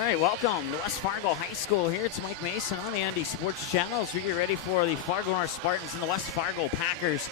All right, welcome to West Fargo High School here. It's Mike Mason on the ND Sports Channel as we get ready for the Fargo North Spartans and the West Fargo Packers.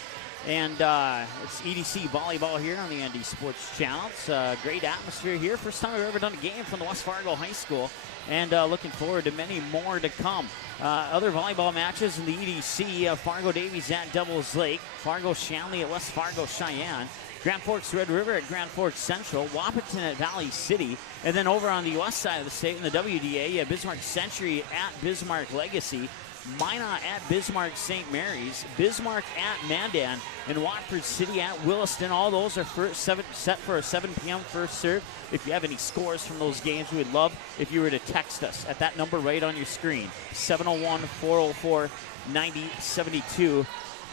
And it's EDC Volleyball here on the ND Sports Channel. It's a great atmosphere here. First time we've ever done a game from the West Fargo High School. And looking forward to many more to come. Other volleyball matches in the EDC, Fargo Davies at Devils Lake, Fargo Shanley at West Fargo Cheyenne, Grand Forks Red River at Grand Forks Central, Wahpeton at Valley City, and then over on the west side of the state in the WDA, you have Bismarck Century at Bismarck Legacy, Minot at Bismarck St. Mary's, Bismarck at Mandan, and Watford City at Williston. All those are set for a 7 p.m. first serve. If you have any scores from those games, we would love if you were to text us at that number right on your screen, 701-404-9072.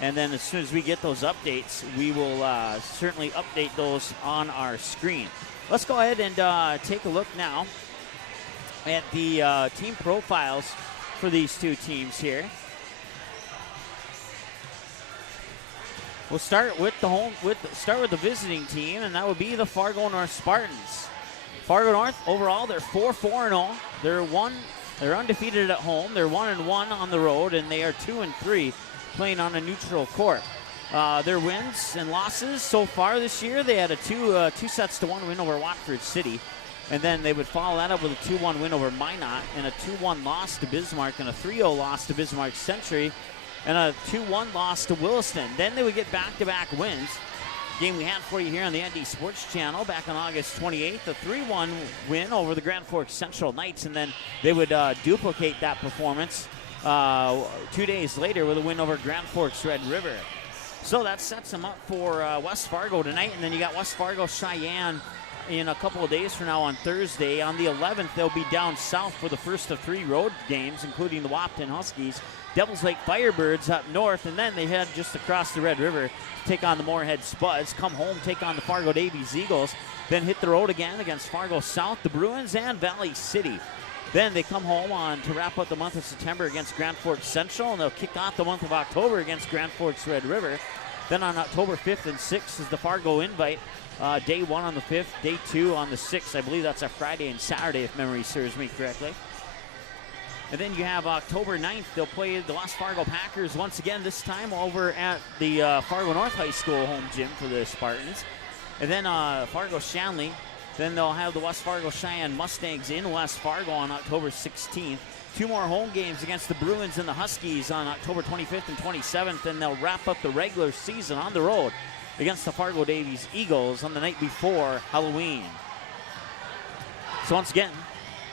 And then as soon as we get those updates, we will certainly update those on our screen. Let's go ahead and take a look now at the team profiles for these two teams here. We'll start with the visiting team, and that would be the Fargo North Spartans. Fargo North overall, they're 4-4-0. They're undefeated at home. They're 1-1 on the road, and they are 2-3 playing on a neutral court. Their wins and losses so far this year, they had a 2-1 win over Watford City. And then they would follow that up with a 2-1 win over Minot and a 2-1 loss to Bismarck and a 3-0 loss to Bismarck Century and a 2-1 loss to Williston. Then they would get back-to-back wins. Game we had for you here on the ND Sports Channel back on August 28th, a 3-1 win over the Grand Forks Central Knights, and then they would duplicate that performance 2 days later with a win over Grand Forks Red River. So that sets them up for West Fargo tonight, and then you got West Fargo Cheyenne in a couple of days from now on Thursday. On the 11th, they'll be down south for the first of 3 road games, including the Wahpeton Huskies, Devils Lake Firebirds up north, and then they head just across the Red River to take on the Moorhead Spuds, come home, take on the Fargo Davies Eagles, then hit the road again against Fargo South, the Bruins, and Valley City. Then they come home to wrap up the month of September against Grand Forks Central, and they'll kick off the month of October against Grand Forks Red River. Then on October 5th and 6th is the Fargo Invite. Day 1 on the 5th, day 2 on the 6th. I believe that's a Friday and Saturday, if memory serves me correctly. And then you have October 9th. They'll play the West Fargo Packers once again, this time over at the Fargo North High School home gym for the Spartans. And then Fargo Shanley. Then they'll have the West Fargo Cheyenne Mustangs in West Fargo on October 16th. 2 more home games against the Bruins and the Huskies on October 25th and 27th. And they'll wrap up the regular season on the road against the Fargo Davies Eagles on the night before Halloween. So once again,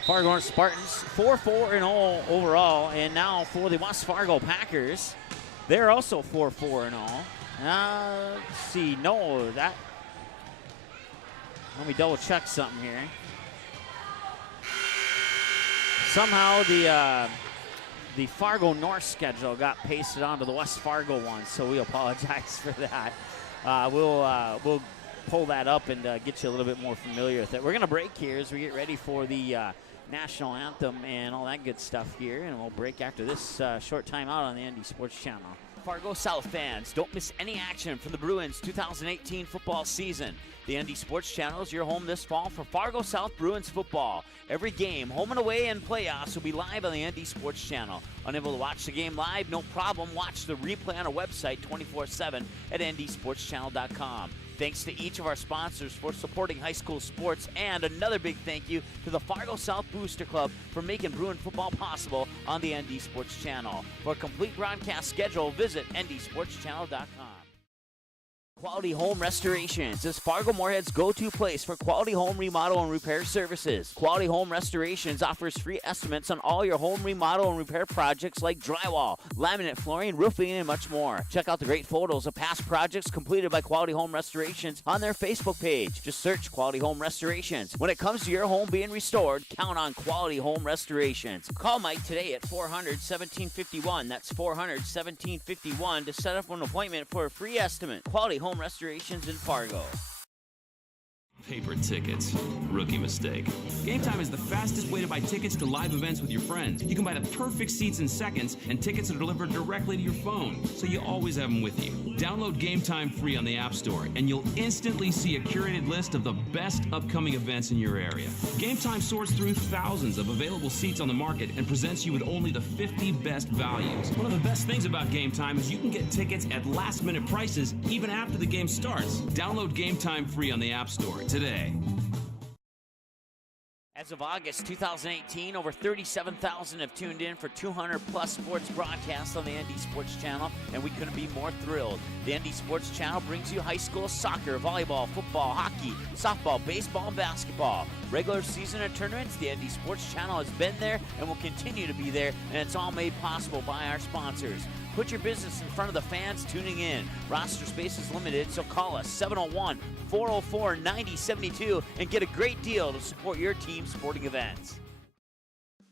Fargo North Spartans 4-4-0 overall, and now for the West Fargo Packers, they're also 4-4-0. Let's see, let me double check something here. Somehow the Fargo North schedule got pasted onto the West Fargo one, so we apologize for that. We'll pull that up and get you a little bit more familiar with it. We're going to break here as we get ready for the national anthem and all that good stuff here, and we'll break after this short time out on the ND Sports Channel. Fargo South fans, don't miss any action from the Bruins 2018 football season. The ND Sports Channel is your home this fall for Fargo South Bruins football. Every game, home and away, and playoffs will be live on the ND Sports Channel. Unable to watch the game live? No problem. Watch the replay on our website 24/7 at ndsportschannel.com. Thanks to each of our sponsors for supporting high school sports, and another big thank you to the Fargo South Booster Club for making Bruin football possible on the ND Sports Channel. For a complete broadcast schedule, visit ndsportschannel.com. Quality Home Restorations is Fargo Moorhead's go-to place for quality home remodel and repair services. Quality Home Restorations offers free estimates on all your home remodel and repair projects like drywall, laminate flooring, roofing, and much more. Check out the great photos of past projects completed by Quality Home Restorations on their Facebook page. Just search Quality Home Restorations. When it comes to your home being restored, count on Quality Home Restorations. Call Mike today at 400-1751. That's 400-1751 to set up an appointment for a free estimate. Quality Home Restorations in Fargo. Paper tickets. Rookie mistake. Game Time is the fastest way to buy tickets to live events with your friends. You can buy the perfect seats in seconds, and tickets are delivered directly to your phone, so you always have them with you. Download Game Time free on the App Store, and you'll instantly see a curated list of the best upcoming events in your area. Game Time sorts through thousands of available seats on the market and presents you with only the 50 best values. One of the best things about Game Time is you can get tickets at last-minute prices even after the game starts. Download Game Time free on the App Store today. As of August 2018, over 37,000 have tuned in for 200-plus sports broadcasts on the ND Sports Channel, and we couldn't be more thrilled. The ND Sports Channel brings you high school soccer, volleyball, football, hockey, softball, baseball, basketball. Regular season and tournaments, the ND Sports Channel has been there and will continue to be there, and it's all made possible by our sponsors. Put your business in front of the fans tuning in. Roster space is limited, so call us 701-404-9072 and get a great deal to support your team's sporting events.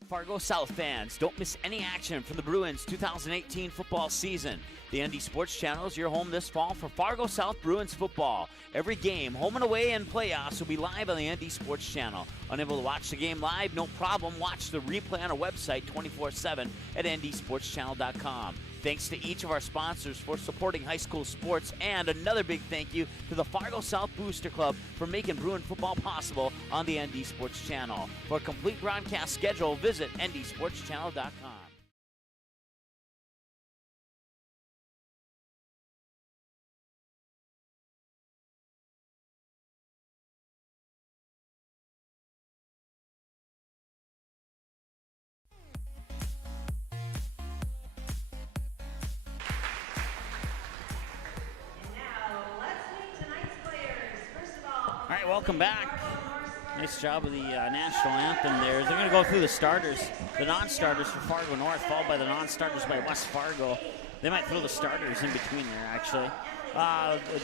Fargo South fans, don't miss any action from the Bruins 2018 football season. The ND Sports Channel is your home this fall for Fargo South Bruins football. Every game, home and away, and playoffs will be live on the ND Sports Channel. Unable to watch the game live? No problem. Watch the replay on our website 24/7 at ndsportschannel.com. Thanks to each of our sponsors for supporting high school sports, and another big thank you to the Fargo South Booster Club for making Bruin football possible on the ND Sports Channel. For a complete broadcast schedule, visit ndsportschannel.com. All right, welcome back. Nice job of the national anthem there. They're going to go through the starters, the non-starters for Fargo North, followed by the non-starters by West Fargo. They might throw the starters in between there, actually.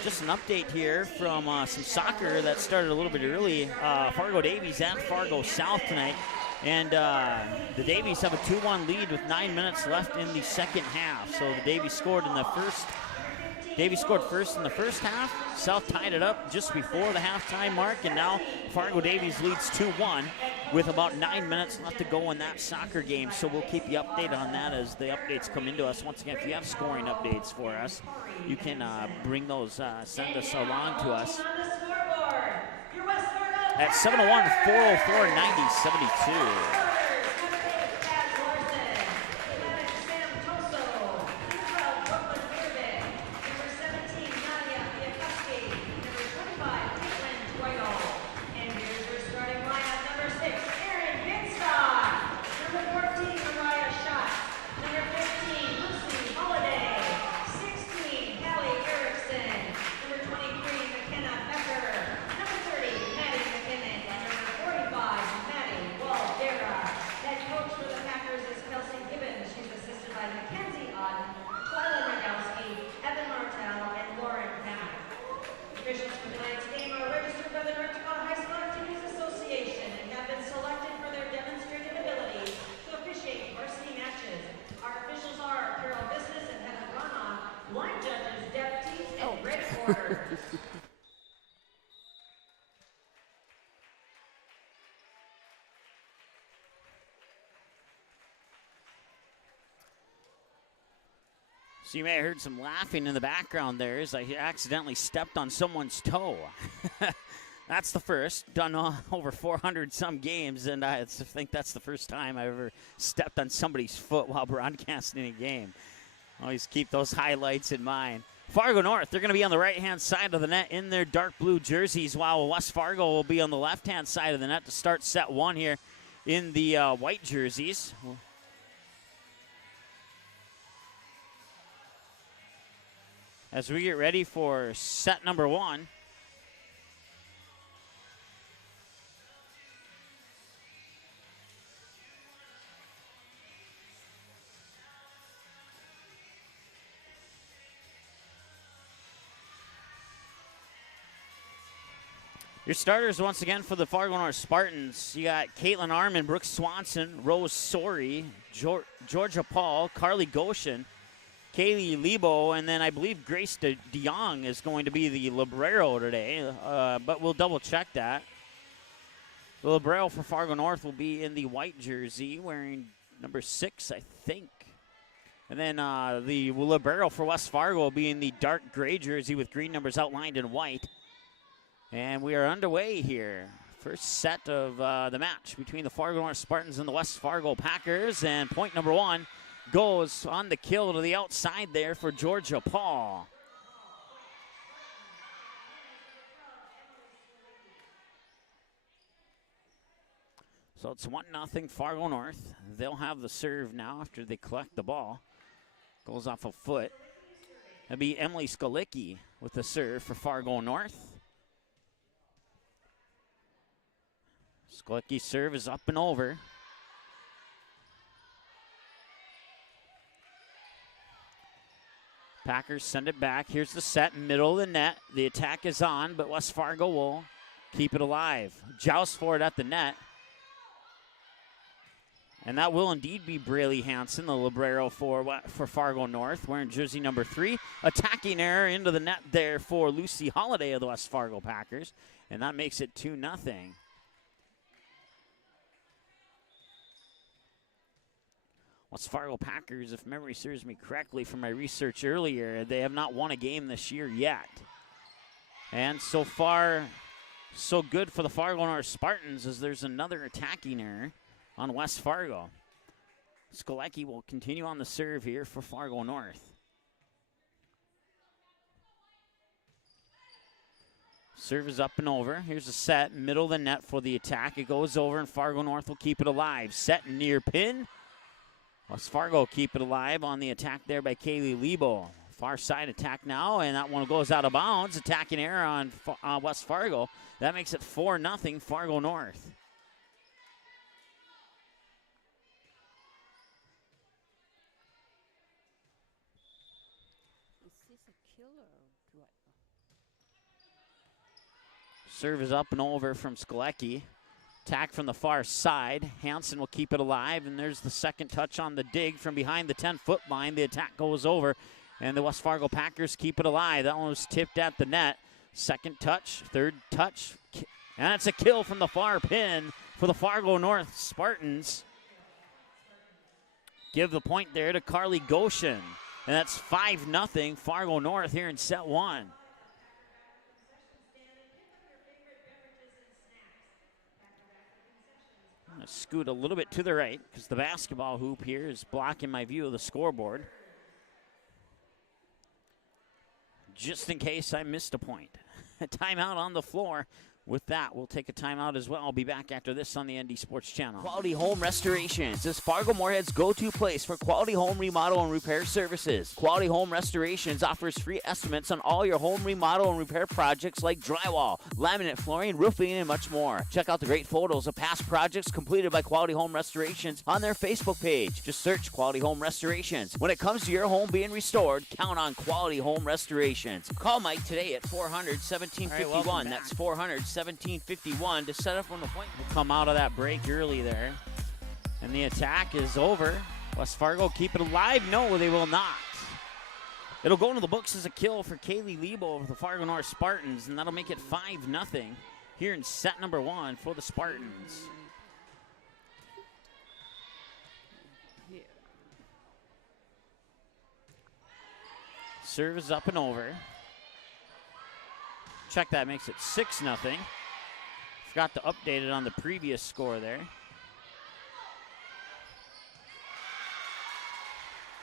Just an update here from some soccer that started a little bit early. Fargo Davies at Fargo South tonight. And the Davies have a 2-1 lead with 9 minutes left in the second half. So the Davies scored in the first. Davies scored first in the first half. South tied it up just before the halftime mark, and now Fargo Davies leads 2-1 with about 9 minutes left to go in that soccer game. So we'll keep you updated on that as the updates come into us. Once again, if you have scoring updates for us, you can bring those, send us along to us at 701-404-9072. So you may have heard some laughing in the background there as I accidentally stepped on someone's toe. That's the first, done over 400 some games, and I think that's the first time I ever stepped on somebody's foot while broadcasting a game. Always keep those highlights in mind. Fargo North, they're going to be on the right-hand side of the net in their dark blue jerseys, while West Fargo will be on the left-hand side of the net to start set one here in the white jerseys. As we get ready for set number one. Your starters once again for the Fargo North Spartans. You got Caitlin Arman, Brooke Swanson, Rose Sorey, Georgia Paul, Carly Goshen, Kaylee Lebo, and then I believe Grace DeYoung is going to be the libero today, but we'll double check that. The libero for Fargo North will be in the white jersey, wearing number 6, I think. And then the libero for West Fargo will be in the dark gray jersey with green numbers outlined in white. And we are underway here. First set of the match between the Fargo North Spartans and the West Fargo Packers. And point number 1 goes on the kill to the outside there for Georgia Paul. So it's 1-0 Fargo North. They'll have the serve now after they collect the ball. Goes off a foot. That'll be Emily Skolicki with the serve for Fargo North. Skolicki's serve is up and over. Packers send it back. Here's the set, middle of the net. The attack is on, but West Fargo will keep it alive. Joust for it at the net. And that will indeed be Braylee Hansen, the libero for Fargo North, wearing jersey number 3. Attacking error into the net there for Lucy Holiday of the West Fargo Packers. And that makes it 2-0. West Fargo Packers, if memory serves me correctly from my research earlier, they have not won a game this year yet. And so far, so good for the Fargo North Spartans as there's another attacking error on West Fargo. Skolecki will continue on the serve here for Fargo North. Serve is up and over. Here's a set, middle of the net for the attack. It goes over and Fargo North will keep it alive. Set near pin. West Fargo keep it alive on the attack there by Kaylee Lebo. Far side attack now, and that one goes out of bounds. Attacking error on West Fargo. That makes it 4-0 Fargo North. Is this a killer or what? Serve is up and over from Skolecki. Attack from the far side. Hansen will keep it alive, and there's the second touch on the dig from behind the 10-foot line. The attack goes over, and the West Fargo Packers keep it alive. That one was tipped at the net. Second touch, third touch, and that's a kill from the far pin for the Fargo North Spartans. Give the point there to Carly Goshen, and that's 5-0 Fargo North here in set 1. Scoot a little bit to the right because the basketball hoop here is blocking my view of the scoreboard. Just in case I missed a point. A timeout on the floor. With that, we'll take a timeout as well. I'll be back after this on the ND Sports Channel. Quality Home Restorations is Fargo Moorhead's go-to place for quality home remodel and repair services. Quality Home Restorations offers free estimates on all your home remodel and repair projects like drywall, laminate flooring, roofing, and much more. Check out the great photos of past projects completed by Quality Home Restorations on their Facebook page. Just search Quality Home Restorations. When it comes to your home being restored, count on Quality Home Restorations. Call Mike today at 400-1751. Right, That's 400-1751 to set up an appointment. We'll come out of that break early there. And the attack is over. West Fargo keep it alive. No, they will not. It'll go into the books as a kill for Kaylee Lebo of the Fargo North Spartans, and that'll make it 5-0 here in set number 1 for the Spartans. Serve is up and over. Check that, makes it 6-0. Forgot to update it on the previous score there.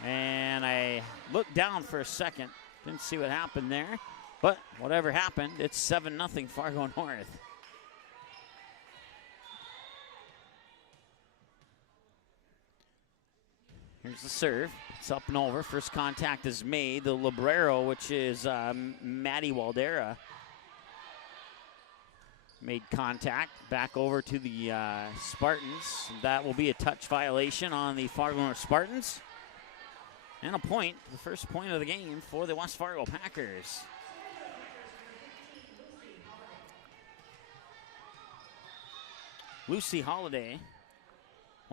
And I looked down for a second. Didn't see what happened there. But whatever happened, it's 7-0 Fargo North. Here's the serve. It's up and over. First contact is made. The libero, which is Maddie Waldera, made contact. Back over to the Spartans. That will be a touch violation on the Fargo North Spartans. And a point, the first point of the game for the West Fargo Packers. Lucy Holiday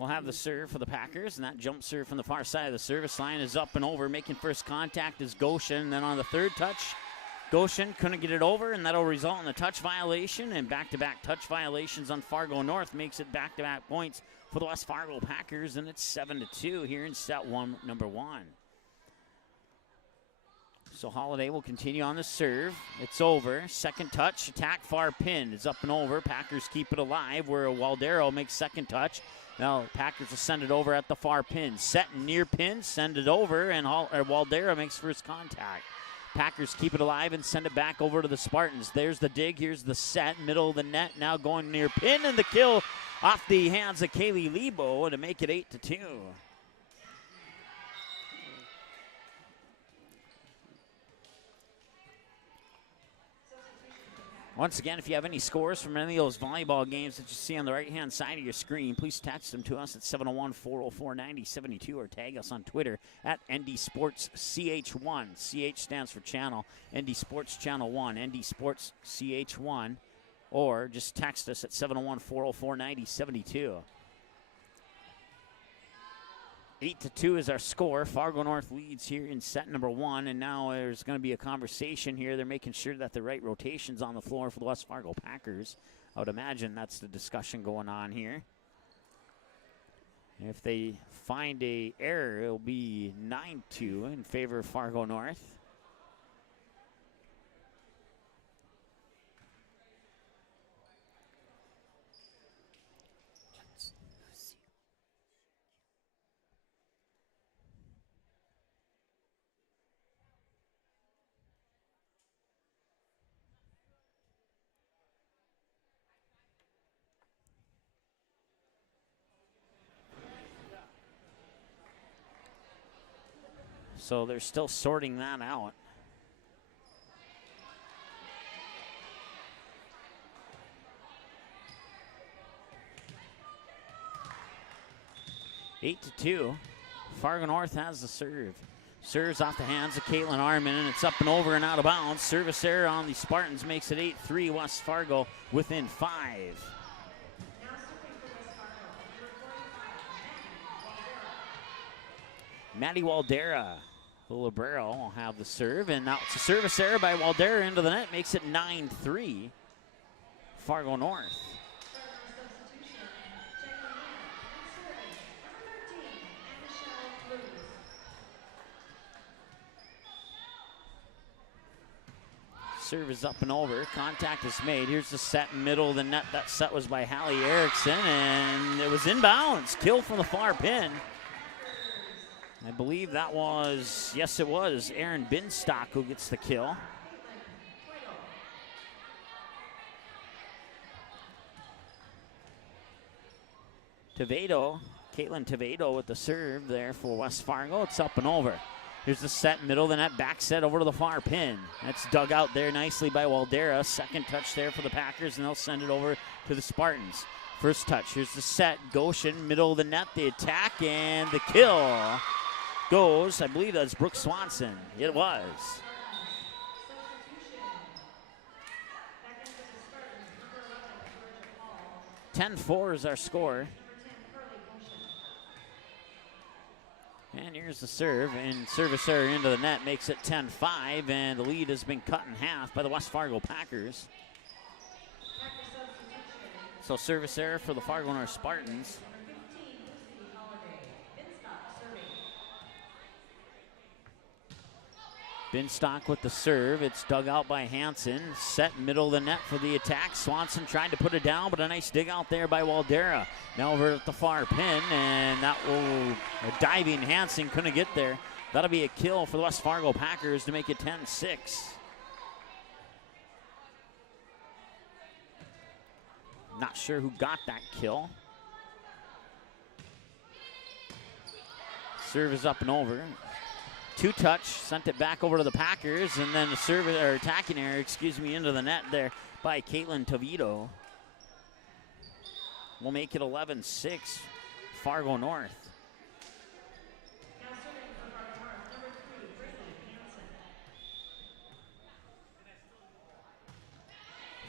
will have the serve for the Packers, and that jump serve from the far side of the service line is up and over. Making first contact is Goshen. Then on the third touch, Goshen couldn't get it over, and that'll result in a touch violation, and back-to-back touch violations on Fargo North makes it back-to-back points for the West Fargo Packers, and it's 7-2 here in set one, number one. So Holiday will continue on the serve. It's over. Second touch, attack far pin. It's up and over. Packers keep it alive where Waldero makes second touch. Now Packers will send it over at the far pin. Set near pin, send it over, and Waldero makes first contact. Packers keep it alive and send it back over to the Spartans. There's the dig. Here's the set. Middle of the net. Now going near pin, and the kill off the hands of Kaylee Lebo to make it 8-2. Once again, if you have any scores from any of those volleyball games that you see on the right-hand side of your screen, please text them to us at 701-404-9072 or tag us on Twitter at ND Sports CH1. CH stands for channel, ND Sports Channel 1, ND Sports CH1, or just text us at 701-404-9072. 8-2 is our score. Fargo North leads here in set number one, and now there's going to be a conversation here. They're making sure that the right rotation's on the floor for the West Fargo Packers. I would imagine that's the discussion going on here. If they find a error, it'll be 9-2 in favor of Fargo North. So they're still sorting that out. Eight to 2. Fargo North has the serve. Serves off the hands of Caitlin Armin, and it's up and over and out of bounds. Service error on the Spartans makes it 8-3. West Fargo within 5. Maddie Waldera, the libero, will have the serve, and now it's a service error by Waldera into the net, makes it 9-3. Fargo North. Serve is up and over. Contact is made. Here's the set middle of the net. That set was by Hallie Erickson, and it was inbounds. Kill from the far pin. I believe that was, yes it was, Aaron Binstock who gets the kill. Tevedo, Caitlin Tevedo with the serve there for West Fargo. It's up and over. Here's the set, middle of the net, back set over to the far pin. That's dug out there nicely by Waldera. Second touch there for the Packers, and they'll send it over to the Spartans. First touch, here's the set, Goshen, middle of the net, the attack, and the kill goes, I believe that's Brooke Swanson. It was. 10-4 is our score. And here's the serve, and service error into the net makes it 10-5, and the lead has been cut in half by the West Fargo Packers. So service error for the Fargo North Spartans. Binstock with the serve. It's dug out by Hansen. Set middle of the net for the attack. Swanson tried to put it down, but a nice dig out there by Waldera. Now over at the far pin, and that will, a diving Hansen couldn't get there. That'll be a kill for the West Fargo Packers to make it 10-6. Not sure who got that kill. Serve is up and over. Two touch, sent it back over to the Packers, and then a serve or attacking error, into the net there by Caitlin Tovedo. We'll make it 11-6, Fargo North.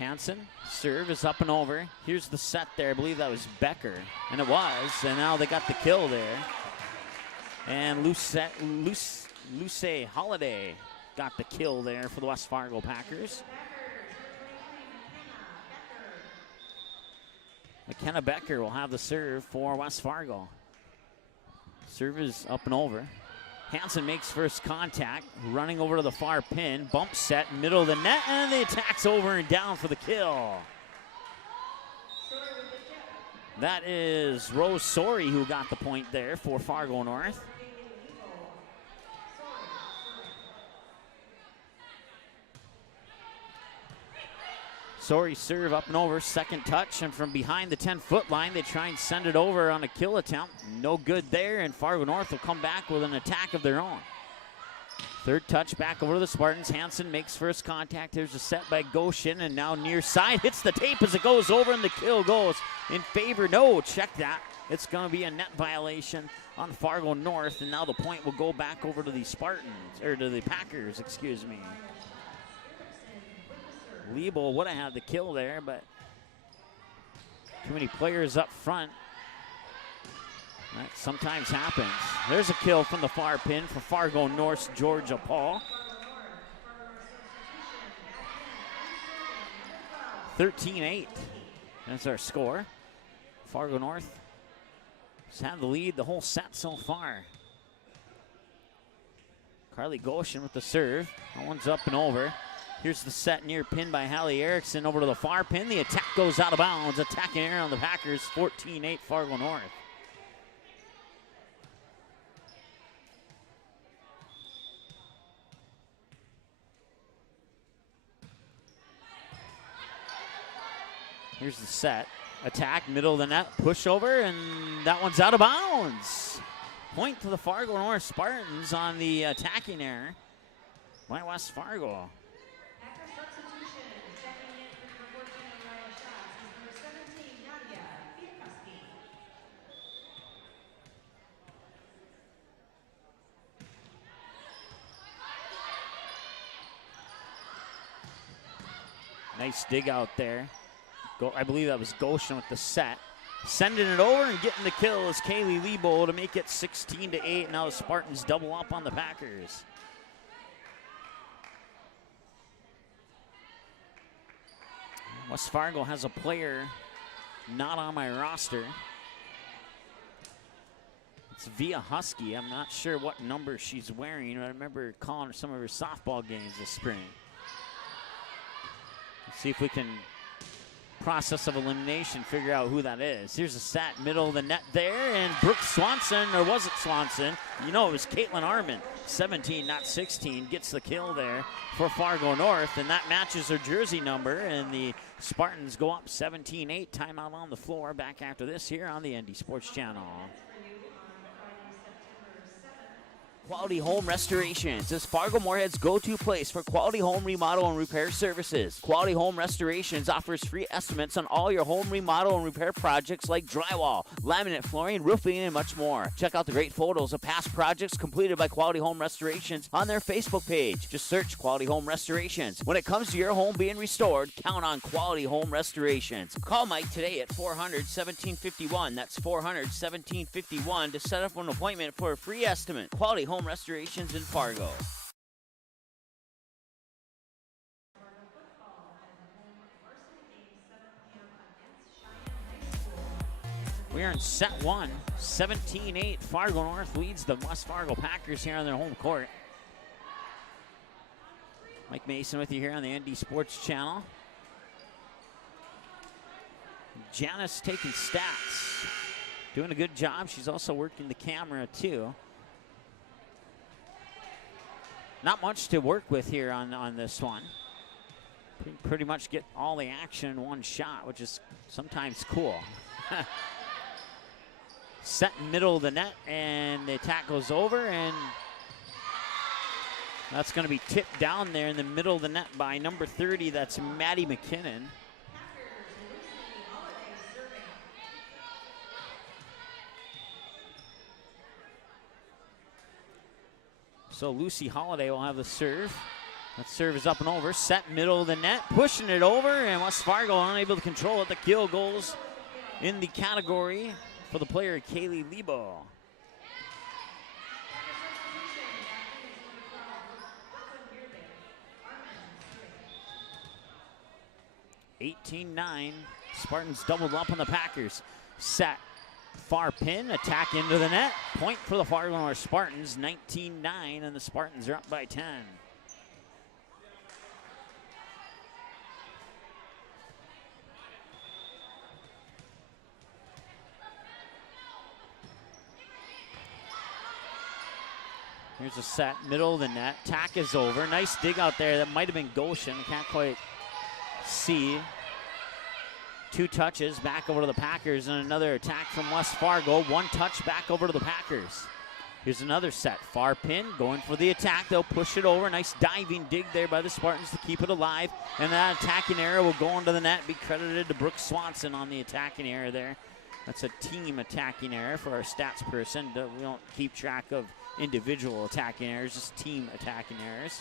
Hansen, serve is up and over. Here's the set there. I believe that was Becker, and it was. And now they got the kill there. And Luce Holiday got the kill there for the West Fargo Packers. McKenna Becker will have the serve for West Fargo. Serve is up and over. Hansen makes first contact, running over to the far pin. Bump set, middle of the net, and the attack's over and down for the kill. That is Rose Sori who got the point there for Fargo North. Sori serve up and over, second touch, and from behind the 10-foot line, they try and send it over on a kill attempt. No good there, and Fargo North will come back with an attack of their own. Third touch back over to the Spartans. Hansen makes first contact. There's a set by Goshen, and now near side hits the tape as it goes over, and the kill goes in favor. No, check that. It's going to be a net violation on Fargo North, and now the point will go back over to the Spartans, or to the Packers, excuse me. Liebel would have had the kill there, but too many players up front. That sometimes happens. There's a kill from the far pin for Fargo North's Georgia Paul. 13-8. That's our score. Fargo North has had the lead the whole set so far. Carly Goshen with the serve. That one's up and over. Here's the set near pin by Hallie Erickson over to the far pin. The attack goes out of bounds. Attacking air on the Packers. 14-8 Fargo North. Here's the set. Attack, middle of the net, push over, and that one's out of bounds. Point to the Fargo North Spartans on the attacking error by West Fargo. Nice dig out there. I believe that was Goshen with the set. Sending it over and getting the kill is Kaylee Liebel to make it 16-8. Now the Spartans double up on the Packers. West Fargo has a player not on my roster. It's Via Husky. I'm not sure what number she's wearing. I remember calling her some of her softball games this spring. See if we can, process of elimination, figure out who that is. Here's a set, middle of the net there, and Brooke Swanson, or was it Swanson? You know, it was Caitlin Arman, 17, not 16, gets the kill there for Fargo North, and that matches her jersey number, and the Spartans go up 17-8. Timeout on the floor. Back after this here on the ND Sports Channel. Quality Home Restorations is Fargo Moorhead's go-to place for quality home remodel and repair services. Quality Home Restorations offers free estimates on all your home remodel and repair projects like drywall, laminate flooring, roofing, and much more. Check out the great photos of past projects completed by Quality Home Restorations on their Facebook page. Just search Quality Home Restorations. When it comes to your home being restored, count on Quality Home Restorations. Call Mike today at 400-1751. That's 400-1751 to set up an appointment for a free estimate. Quality Home Restorations in Fargo. We are in set one, 17-8. Fargo North leads the West Fargo Packers here on their home court. Mike Mason with you here on the ND Sports Channel. Janice taking stats. Doing a good job. She's also working the camera too. Not much to work with here on this one. Pretty much get all the action in one shot, which is sometimes cool. Set middle of the net, and the attack goes over, and that's going to be tipped down there in the middle of the net by number 30. That's Maddie McKinnon. So Lucy Holiday will have the serve. That serve is up and over. Set middle of the net, pushing it over, and West Fargo unable to control it. The kill goes in the category for the player Kaylee Lebo. (18-9). Spartans doubled up on the Packers. Set. Far pin, attack into the net. Point for the Fargo North Spartans, 19-9, and the Spartans are up by 10. Here's a set, middle of the net. Tack is over. Nice dig out there. That might have been Goshen. Can't quite see. 2 touches back over to the Packers, and another attack from West Fargo. 1 touch back over to the Packers. Here's another set. Far pin, going for the attack. They'll push it over. Nice diving dig there by the Spartans to keep it alive. And that attacking error will go into the net. Be credited to Brooke Swanson on the attacking error there. That's a team attacking error for our stats person. We don't keep track of individual attacking errors, just team attacking errors.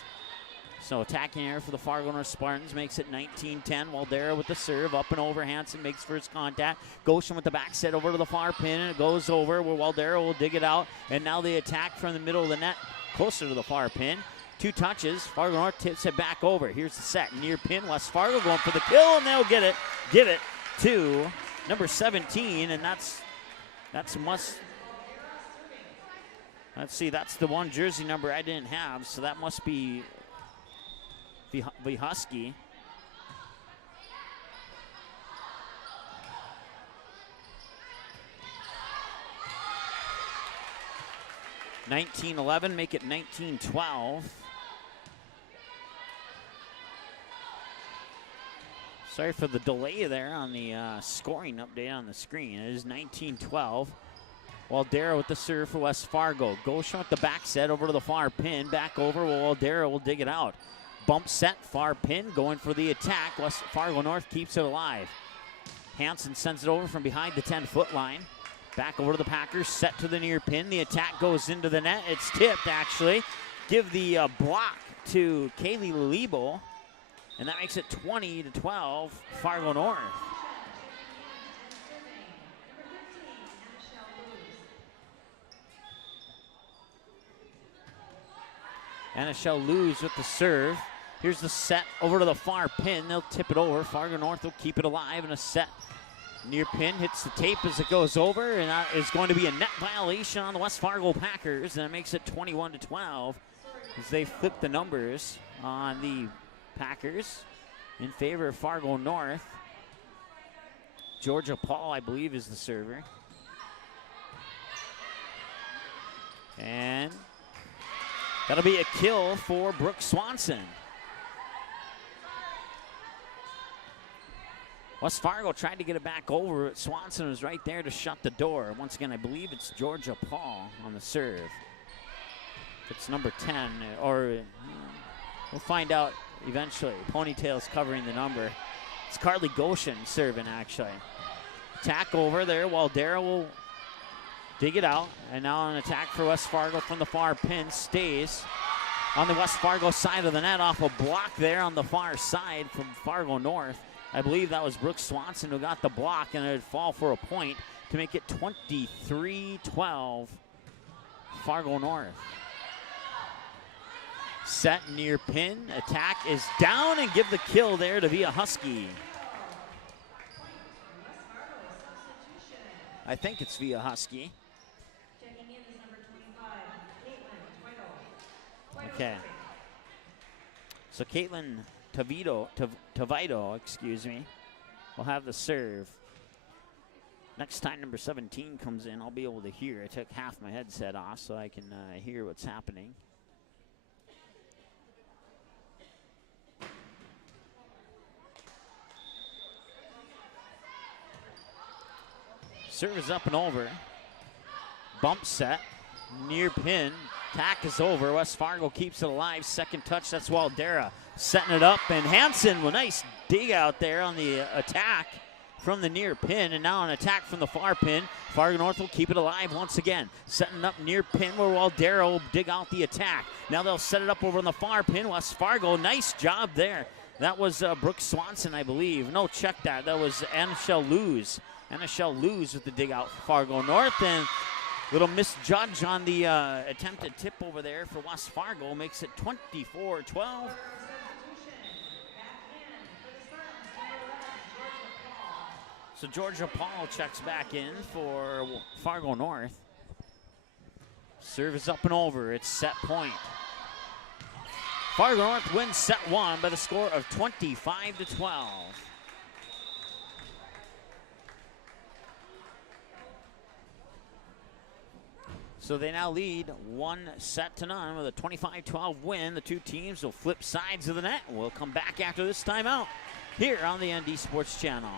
So attacking error for the Fargo North Spartans makes it 19-10. Waldera with the serve, up and over. Hansen makes first contact. Goshen with the back set over to the far pin, and it goes over where Waldera will dig it out. And now the attack from the middle of the net, closer to the far pin. 2 touches. Fargo North tips it back over. Here's the set, near pin. West Fargo going for the kill, and they'll get it. Give it to number 17, and that's must. Let's see, that's the one jersey number I didn't have, so that must be Husky. (19-11), make it 19-12. Sorry for the delay there on the scoring update on the screen. It is 19-12. Waldera with the serve for West Fargo. Goshen with the back set over to the far pin. Back over, Waldera will dig it out. Bump set, far pin, going for the attack. West Fargo North keeps it alive. Hansen sends it over from behind the 10-foot line. Back over to the Packers, set to the near pin. The attack goes into the net. It's tipped, actually. Give the block to Kaylee Lebo, and that makes it 20-12, Fargo North. Anishel Luz with the serve. Here's the set over to the far pin. They'll tip it over. Fargo North will keep it alive, and a set near pin hits the tape as it goes over, and that is going to be a net violation on the West Fargo Packers, and it makes it 21-12 as they flip the numbers on the Packers in favor of Fargo North. Georgia Paul, I believe, is the server. And that'll be a kill for Brooke Swanson. West Fargo tried to get it back over, but Swanson was right there to shut the door. Once again, I believe it's Georgia Paul on the serve. It's number 10, or we'll find out eventually. Ponytail's covering the number. It's Carly Goshen serving, actually. Attack over there. Waldera will dig it out, and now an attack for West Fargo from the far pin. Stays on the West Fargo side of the net off a block there on the far side from Fargo North. I believe that was Brooke Swanson who got the block, and it would fall for a point to make it 23-12, Fargo North. Set near pin, attack is down, and give the kill there to Via Husky. I think it's Via Husky. Okay. So Caitlin Tavito, excuse me, will have the serve. Next time number 17 comes in, I'll be able to hear. I took half my headset off so I can hear what's happening. Serve is up and over. Bump set, near pin. Tack is over. West Fargo keeps it alive. Second touch, that's Waldera setting it up. And Hansen, with a nice dig out there on the attack. from the near pin, and now an attack from the far pin. Fargo North will keep it alive once again. Setting up near pin where Waldero will dig out the attack. Now they'll set it up over on the far pin. West Fargo, nice job there. That was Brooke Swanson, I believe. No, check that. That was Anishel Luz. Anishel Luz with the dig out for Fargo North, and little misjudge on the attempted tip over there for West Fargo makes it 24-12. So Georgia Paul checks back in for Fargo North. Serve is up and over. It's set point. Fargo North wins set one by the score of 25-12. So they now lead 1-0 with a 25-12 win. The two teams will flip sides of the net. We'll come back after this timeout here on the ND Sports Channel.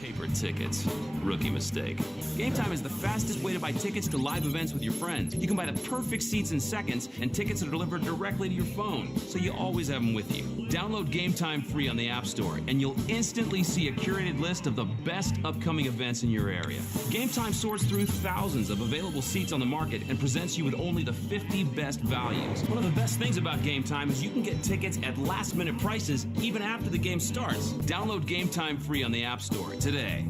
Paper tickets. Rookie mistake. Game Time is the fastest way to buy tickets to live events with your friends. You can buy the perfect seats in seconds, and tickets are delivered directly to your phone, so you always have them with you. Download Game Time free on the App Store, and you'll instantly see a curated list of the best upcoming events in your area. Game Time sorts through thousands of available seats on the market and presents you with only the 50 best values. One of the best things about Game Time is you can get tickets at last-minute prices even after the game starts. Download Game Time free on the App Store today.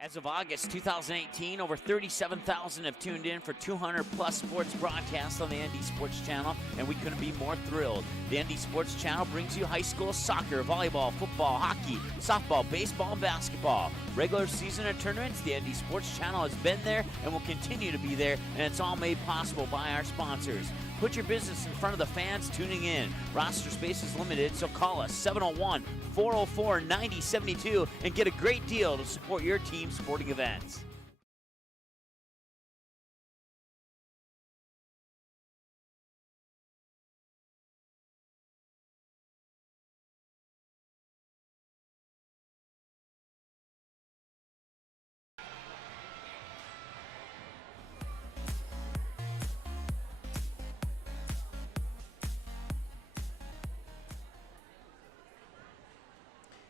As of August 2018, over 37,000 have tuned in for 200-plus sports broadcasts on the ND Sports Channel, and we couldn't be more thrilled. The ND Sports Channel brings you high school soccer, volleyball, football, hockey, softball, baseball, basketball. Regular season and tournaments, the ND Sports Channel has been there and will continue to be there, and it's all made possible by our sponsors. Put your business in front of the fans tuning in. Roster space is limited, so call us 701-404-9072 and get a great deal to support your team's sporting events.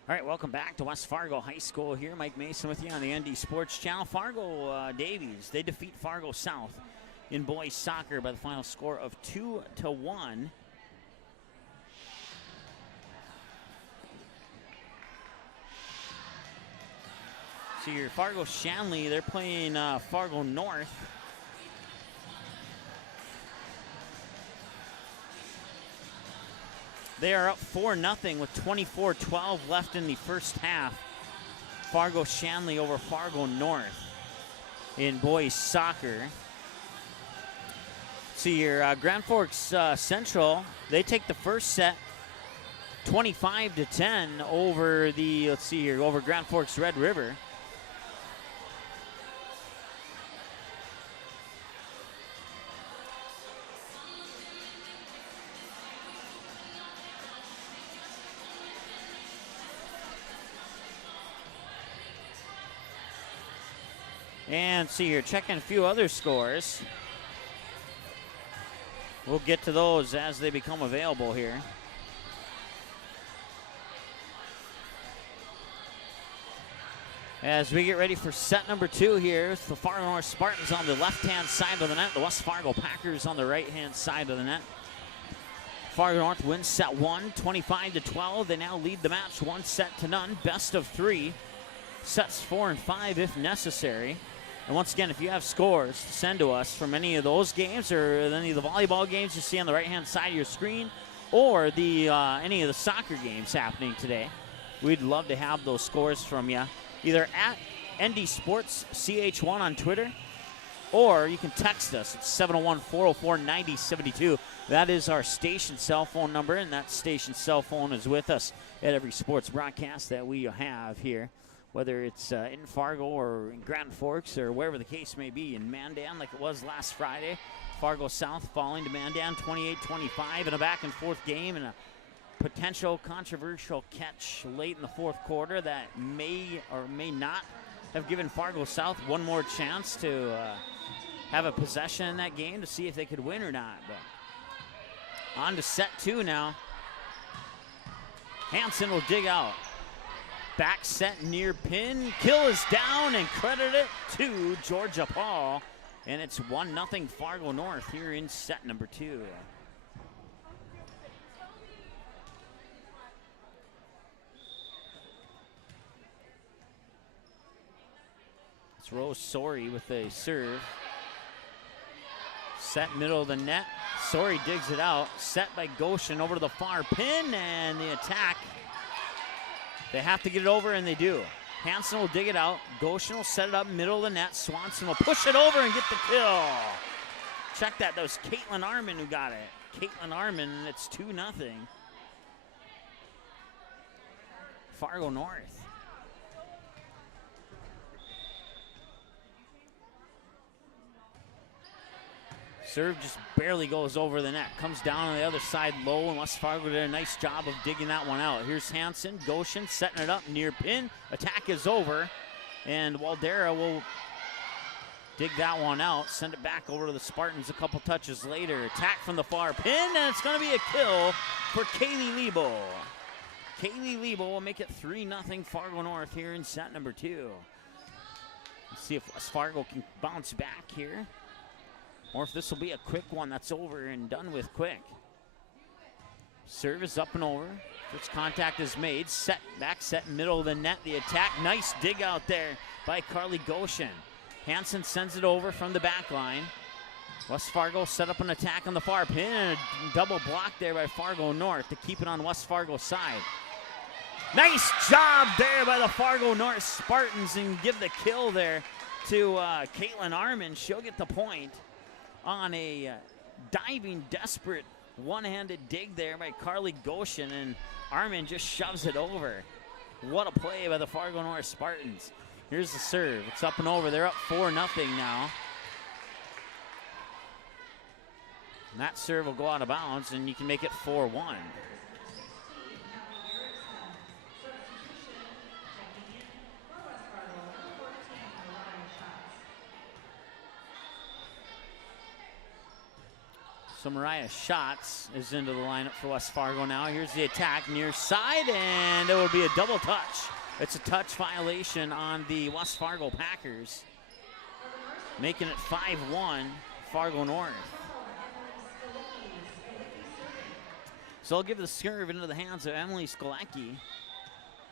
All right, welcome back to West Fargo High School here. Mike Mason with you on the ND Sports Channel. Fargo Davies, they defeat Fargo South in boys soccer by the final score of 2-1. So your Fargo Shanley, they're playing Fargo North. They are up 4-0 with 24-12 left in the first half. Fargo Shanley over Fargo North in boys soccer. See here, Grand Forks Central, they take the first set 25-10 over the, let's see here, over Grand Forks Red River. And see here, checking a few other scores. We'll get to those as they become available here. As we get ready for set number 2 here, it's the Fargo North Spartans on the left-hand side of the net, the West Fargo Packers on the right-hand side of the net. Fargo North wins set 1, 25-12. They now lead the match 1-0, best of 3. Sets 4 and 5 if necessary. And once again, if you have scores to send to us from any of those games or any of the volleyball games you see on the right-hand side of your screen or the any of the soccer games happening today, we'd love to have those scores from you, either at ND Sports CH1 on Twitter, or you can text us at 701-404-9072. That is our station cell phone number, and that station cell phone is with us at every sports broadcast that we have here, whether it's in Fargo or in Grand Forks or wherever the case may be. In Mandan, like it was last Friday, Fargo South falling to Mandan 28-25 in a back-and-forth game and a potential controversial catch late in the fourth quarter that may or may not have given Fargo South one more chance to have a possession in that game to see if they could win or not. But on to set 2 now. Hansen will dig out. Back set near pin. Kill is down and credit it to Georgia Paul. And it's 1-0 Fargo North here in set number 2. It's Rose Sori with a serve. Set middle of the net. Sori digs it out. Set by Goshen over to the far pin, and the attack. They have to get it over, and they do. Hansen will dig it out. Goshen will set it up middle of the net. Swanson will push it over and get the kill. Check that. That was Caitlin Armin who got it. Caitlin Armin, and it's 2-0. Fargo North. Serve just barely goes over the net. Comes down on the other side low, and West Fargo did a nice job of digging that one out. Here's Hansen. Goshen setting it up near pin. Attack is over, and Waldera will dig that one out. Send it back over to the Spartans a couple touches later. Attack from the far pin, and it's going to be a kill for Kaylee Lebo. Kaylee Lebo will make it 3-0 Fargo North here in set number 2. Let's see if West Fargo can bounce back here, or if this will be a quick one that's over and done with quick. Serve is up and over. First contact is made. Set, back set, middle of the net. The attack, nice dig out there by Carly Goshen. Hansen sends it over from the back line. West Fargo set up an attack on the far pin, and a double block there by Fargo North to keep it on West Fargo's side. Nice job there by the Fargo North Spartans, and give the kill there to Caitlin Armin. She'll get the point on a diving, desperate, one-handed dig there by Carly Goshen, and Armin just shoves it over. What a play by the Fargo North Spartans. Here's the serve. It's up and over. They're up 4-0 now. And that serve will go out of bounds, and you can make it 4-1. So Mariah Schatz is into the lineup for West Fargo now. Here's the attack near side, and it will be a double touch. It's a touch violation on the West Fargo Packers, making it 5-1 Fargo North. So I'll give the serve into the hands of Emily Skolecki.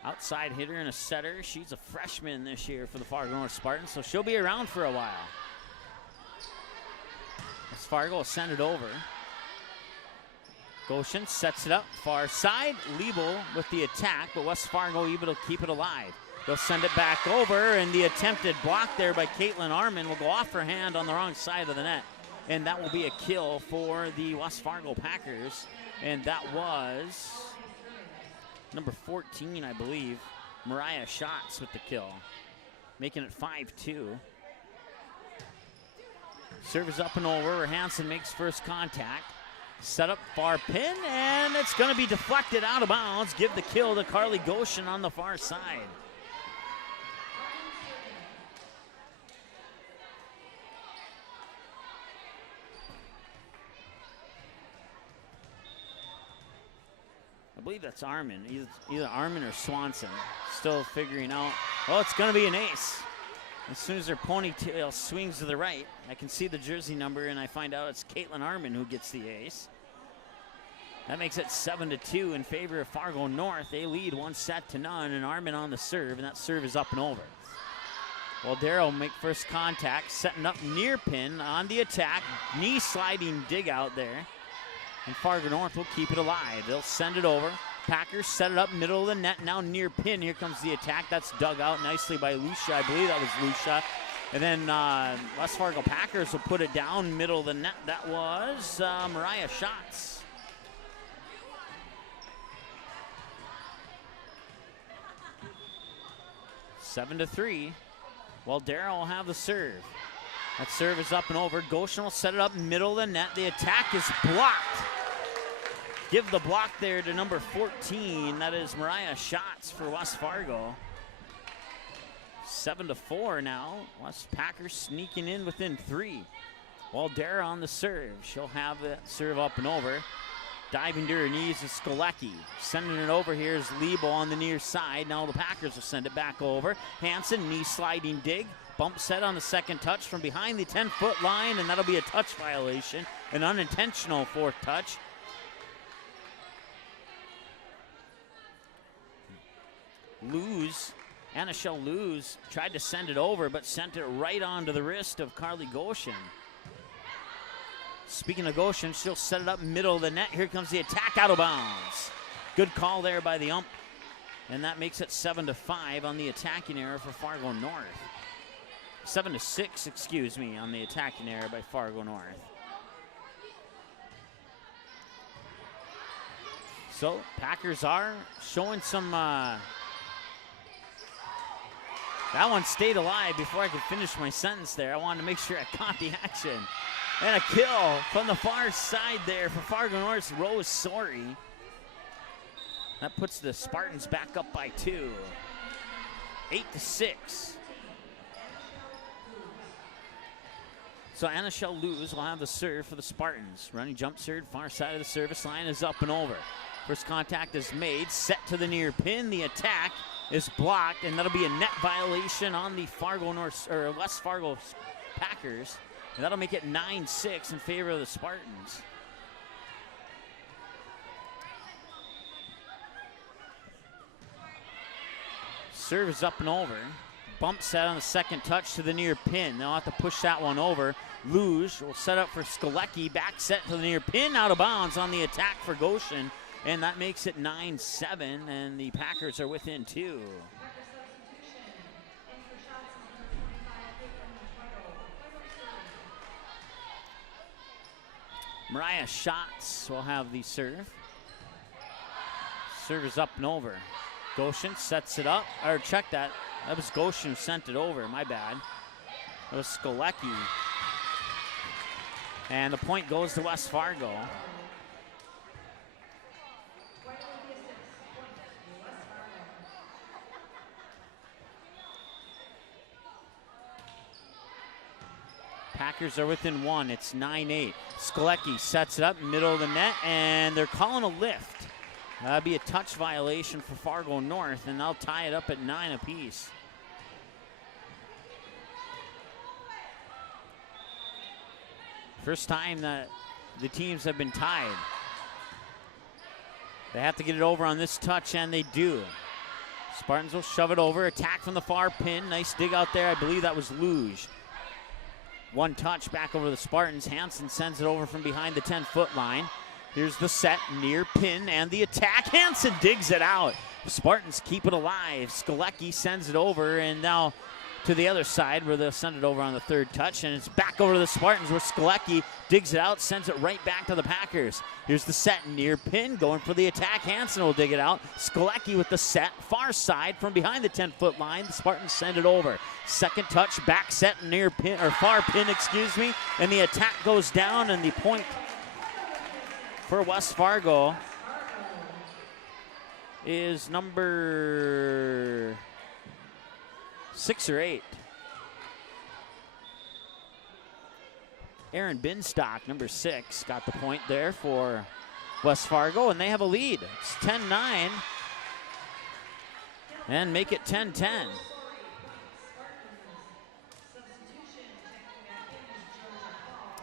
Outside hitter and a setter. She's a freshman this year for the Fargo North Spartans, so she'll be around for a while. West Fargo will send it over. Goshen sets it up far side. Liebel with the attack, but West Fargo able to keep it alive. They'll send it back over, and the attempted block there by Caitlin Armin will go off her hand on the wrong side of the net, and that will be a kill for the West Fargo Packers. And that was number 14, I believe, Mariah Schatz with the kill, making it 5-2. Serve is up and over. Hansen makes first contact. Set up far pin, and it's going to be deflected out of bounds. Give the kill to Carly Goshen on the far side. I believe that's Armin, either Armin or Swanson. Still figuring out. Well, it's going to be an ace. As soon as her ponytail swings to the right, I can see the jersey number, and I find out it's Caitlin Armin who gets the ace. That makes it 7-2 in favor of Fargo North. They lead 1-0, and Armin on the serve, and that serve is up and over. Waldera will make first contact, setting up near pin on the attack. Knee sliding dig out there. And Fargo North will keep it alive. They'll send it over. Packers set it up middle of the net, now near pin. Here comes the attack. That's dug out nicely by Lucia. I believe that was Lucia. And then West Fargo Packers will put it down middle of the net. That was Mariah Schatz. Seven to 3. Waldera will have the serve. That serve is up and over. Goshen will set it up middle of the net. The attack is blocked. Give the block there to number 14. That is Mariah Schatz for West Fargo. 7-4 now. West Packers sneaking in within 3. Waldera on the serve. She'll have that serve up and over. Diving to her knees is Skolecki. Sending it over here is Lebo on the near side. Now the Packers will send it back over. Hansen, knee sliding dig. Bump set on the second touch from behind the 10-foot line, and that'll be a touch violation, an unintentional fourth touch. Anishel Luz tried to send it over, but sent it right onto the wrist of Carly Goshen. Speaking of Goshen, she'll set it up middle of the net. Here comes the attack out of bounds. Good call there by the ump. And that makes it 7-5 on the attacking error for Fargo North. 7-6, excuse me, on the attacking error by Fargo North. So Packers are showing some, that one stayed alive before I could finish my sentence there. I wanted to make sure I caught the action. And a kill from the far side there for Fargo North's Rose Sorry. That puts the Spartans back up by 2. 8-6. So Anishel Luz will have the serve for the Spartans. Running jump serve, far side of the service line is up and over. First contact is made, set to the near pin. The attack is blocked, and that'll be a net violation on the Fargo North, or West Fargo Packers. And that'll make it 9-6 in favor of the Spartans. Serve is up and over. Bump set on the second touch to the near pin. They'll have to push that one over. Luge will set up for Skolecki. Back set to the near pin, out of bounds on the attack for Goshen. And that makes it 9-7, and the Packers are within 2. Mariah Schatz will have the serve. Serve is up and over. Goshen sets it up, or check that. That was Goshen who sent it over, my bad. It was Skolecki. And the point goes to West Fargo. Packers are within 1. It's 9-8. Skolecki sets it up, middle of the net, and they're calling a lift. That'll be a touch violation for Fargo North, and they'll tie it up at 9 apiece. First time that the teams have been tied. They have to get it over on this touch, and they do. Spartans will shove it over. Attack from the far pin. Nice dig out there. I believe that was Luge. One touch back over the Spartans. Hansen sends it over from behind the 10-foot line. Here's the set, near pin, and the attack. Hansen digs it out. The Spartans keep it alive. Skolecki sends it over, and now to the other side where they'll send it over on the third touch, and it's back over to the Spartans where Skolecki digs it out, sends it right back to the Packers. Here's the set, near pin, going for the attack. Hansen will dig it out. Skolecki with the set, far side from behind the 10-foot line. The Spartans send it over. Second touch, back set, near pin, or far pin, excuse me, and the attack goes down, and the point for West Fargo is number 6 or 8. Aaron Binstock, number 6, got the point there for West Fargo, and they have a lead. It's 10-9, and make it 10-10.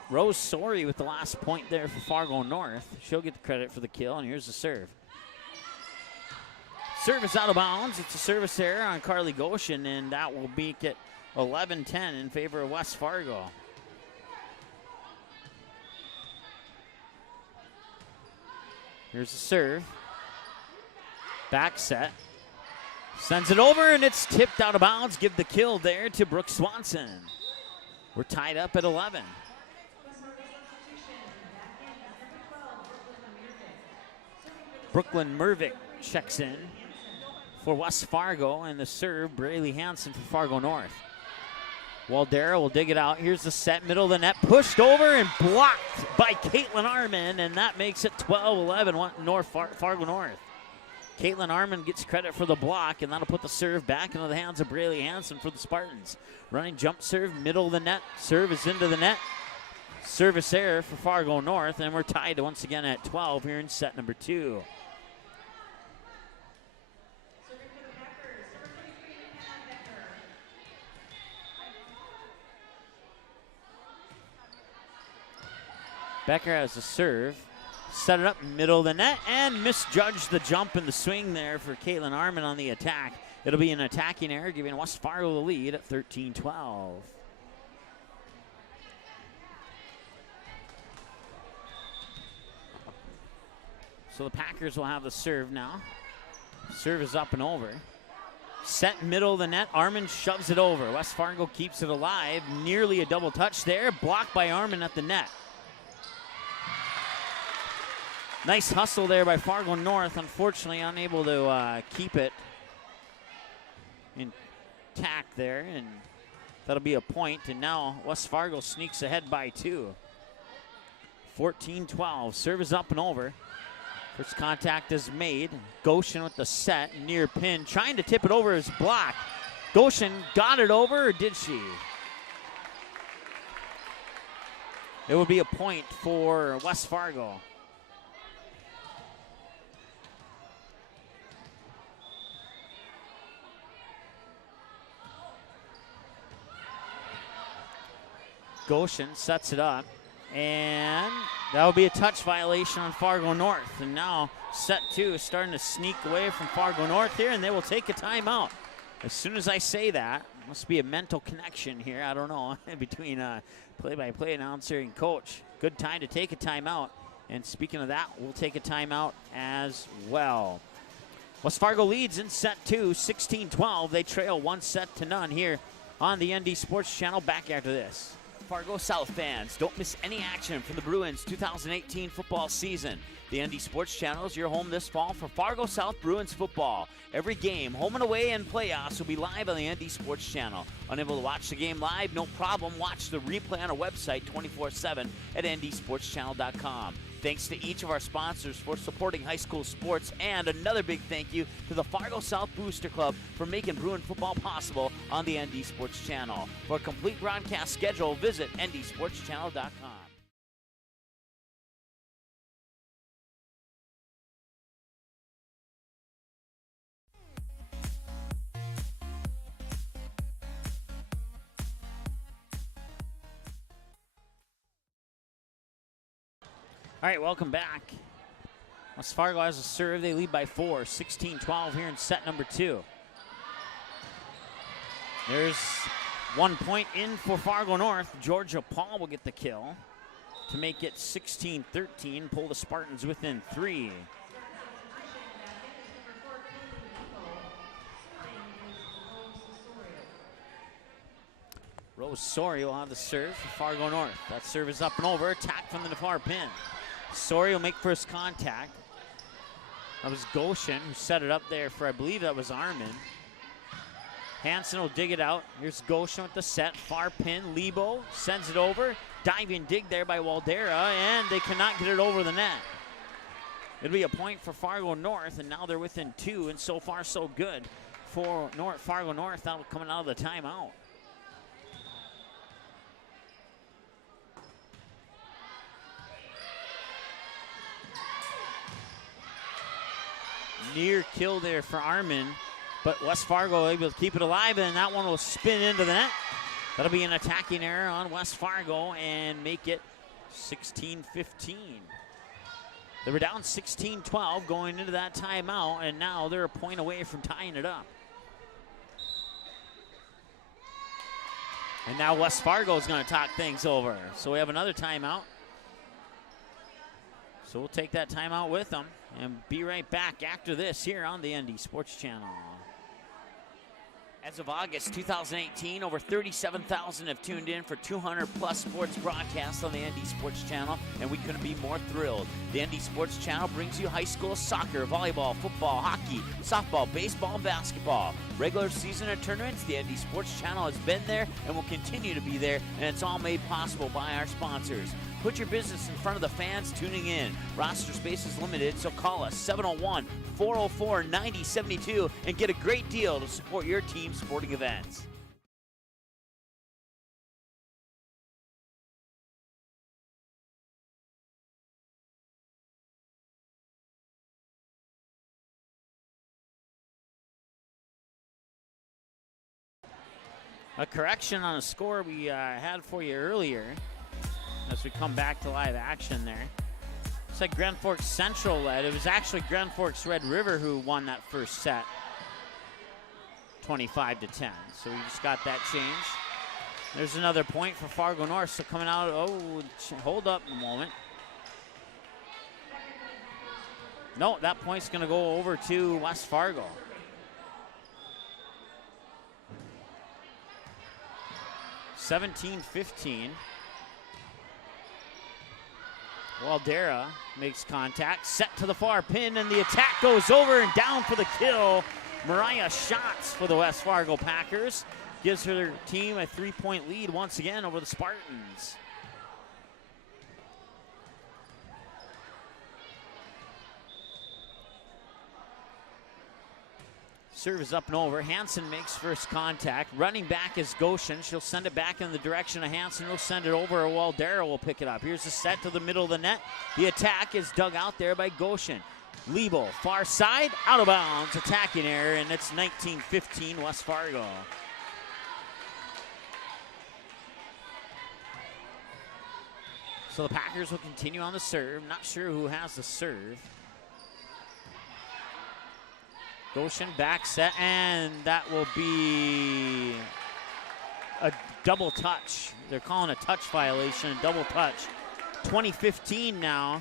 Rose Sorry with the last point there for Fargo North. She'll get the credit for the kill, and here's the serve. Service out of bounds. It's a service error on Carly Goshen, and that will make it 11-10 in favor of West Fargo. Here's the serve. Back set. Sends it over, and it's tipped out of bounds. Give the kill there to Brooke Swanson. We're tied up at 11. Brooklyn Mervick checks in for West Fargo, and the serve, Braley Hansen for Fargo North. Waldera will dig it out. Here's the set, middle of the net, pushed over and blocked by Caitlin Arman, and that makes it 12-11 Fargo North. Caitlin Arman gets credit for the block, and that'll put the serve back into the hands of Braley Hansen for the Spartans. Running jump serve, middle of the net. Serve is into the net. Service error for Fargo North, and we're tied once again at 12 here in set number 2. Becker has the serve. Set it up middle of the net and misjudged the jump and the swing there for Caitlin Arman on the attack. It'll be an attacking error, giving West Fargo the lead at 13-12. So the Packers will have the serve now. Serve is up and over. Set middle of the net. Arman shoves it over. West Fargo keeps it alive. Nearly a double touch there. Blocked by Arman at the net. Nice hustle there by Fargo North. Unfortunately, unable to keep it intact there. And that'll be a point. And now West Fargo sneaks ahead by 2. 14-12. Serve is up and over. First contact is made. Goshen with the set, near pin. Trying to tip it over is blocked. Goshen got it over, or did she? It would be a point for West Fargo. Goshen sets it up. And that will be a touch violation on Fargo North. And now set 2 is starting to sneak away from Fargo North here, and they will take a timeout. As soon as I say that, must be a mental connection here, I don't know, between play-by-play announcer and coach. Good time to take a timeout. And speaking of that, we'll take a timeout as well. West Fargo leads in set 2, 16-12. They trail 1-0 here on the ND Sports Channel. Back after this. Fargo South fans, don't miss any action from the Bruins 2018 football season. The ND Sports Channel is your home this fall for Fargo South Bruins football. Every game, home and away, and playoffs will be live on the ND Sports Channel. Unable to watch the game live? No problem. Watch the replay on our website 24/7 at ndsportschannel.com. Thanks to each of our sponsors for supporting high school sports, and another big thank you to the Fargo South Booster Club for making Bruin football possible on the ND Sports Channel. For a complete broadcast schedule, visit ndsportschannel.com. All right, welcome back. West Fargo has a serve. They lead by 4, 16-12 here in set number 2. There's 1 point in for Fargo North. Georgia Paul will get the kill to make it 16-13, pull the Spartans within 3. Rose Sori will have the serve for Fargo North. That serve is up and over. Attack from the far pin. Sori will make first contact. That was Goshen who set it up there for, I believe that was Arman. Hansen will dig it out. Here's Goshen with the set. Far pin. Lebo sends it over. Diving dig there by Waldera, and they cannot get it over the net. It'll be a point for Fargo North, and now they're within 2, and so far so good for Fargo North. That'll coming out of the timeout. Near kill there for Arman, but West Fargo able to keep it alive, and that one will spin into the net. That'll be an attacking error on West Fargo and make it 16-15. They were down 16-12 going into that timeout, and now they're a point away from tying it up. And now West Fargo is going to talk things over. So we have another timeout. So we'll take that timeout with them and be right back after this here on the ND Sports Channel. As of August 2018, over 37,000 have tuned in for 200-plus sports broadcasts on the ND Sports Channel, and we couldn't be more thrilled. The ND Sports Channel brings you high school soccer, volleyball, football, hockey, softball, baseball, and basketball. Regular season and tournaments, the ND Sports Channel has been there and will continue to be there, and it's all made possible by our sponsors. Put your business in front of the fans tuning in. Roster space is limited, so call us 701-404-9072 and get a great deal to support your team's sporting events. A correction on a score we had for you earlier as we come back to live action there. It's like Grand Forks Central led. It was actually Grand Forks Red River who won that first set, 25-10. So we just got that changed. There's another point for Fargo North. So coming out, hold up a moment. No, that point's going to go over to West Fargo. (17-15). Waldera makes contact, set to the far pin, and the attack goes over and down for the kill. Mariah Schatz for the West Fargo Packers. Gives her team a 3-point lead once again over the Spartans. Serve is up and over. Hansen makes first contact. Running back is Goshen. She'll send it back in the direction of Hansen. He'll send it over. Waldera will pick it up. Here's the set to the middle of the net. The attack is dug out there by Goshen. Liebel, far side, out of bounds. Attacking error, and it's 19-15 West Fargo. So the Packers will continue on the serve. Not sure who has the serve. Goshen back set, and that will be a double touch. They're calling a touch violation, a double touch. 20-15 now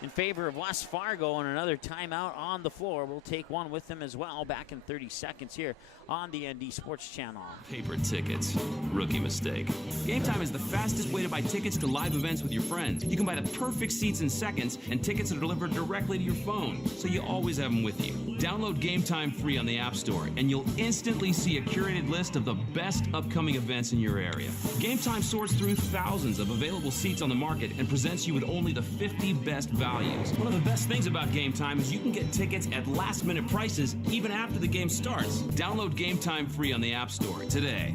in favor of West Fargo, and another timeout on the floor. We'll take one with them as well. Back in 30 seconds here on the ND Sports Channel. Paper tickets. Rookie mistake. Game Time is the fastest way to buy tickets to live events with your friends. You can buy the perfect seats in seconds, and tickets are delivered directly to your phone, so you always have them with you. Download Game Time free on the App Store, and you'll instantly see a curated list of the best upcoming events in your area. Game Time sorts through thousands of available seats on the market and presents you with only the 50 best values. One of the best things about Game Time is you can get tickets at last-minute prices even after the game starts. Download Game Time free on the App Store today.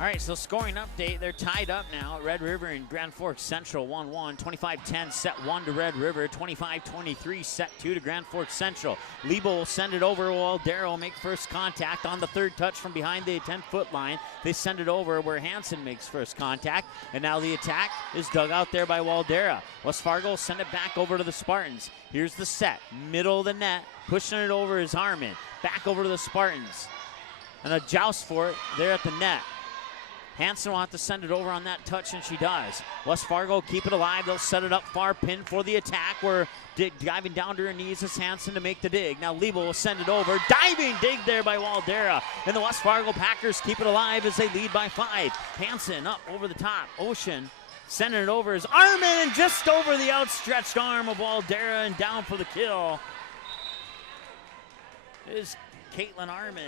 All right, so scoring update. They're tied up now. Red River and Grand Forks Central 1-1. 25-10, set 1 to Red River. 25-23, set 2 to Grand Forks Central. Liebel will send it over. Waldera will make first contact on the third touch from behind the 10-foot line. They send it over where Hansen makes first contact. And now the attack is dug out there by Waldera. West Fargo will send it back over to the Spartans. Here's the set. Middle of the net. Pushing it over is Harmon. Back over to the Spartans. And a joust for it there at the net. Hansen will have to send it over on that touch, and she does. West Fargo keep it alive. They'll set it up far pin for the attack. We're diving down to her knees is Hansen to make the dig. Now Liebel will send it over. Diving dig there by Waldera. And the West Fargo Packers keep it alive as they lead by 5. Hansen up over the top. Ocean sending it over is Armin, and just over the outstretched arm of Waldera and down for the kill is Caitlin Armin.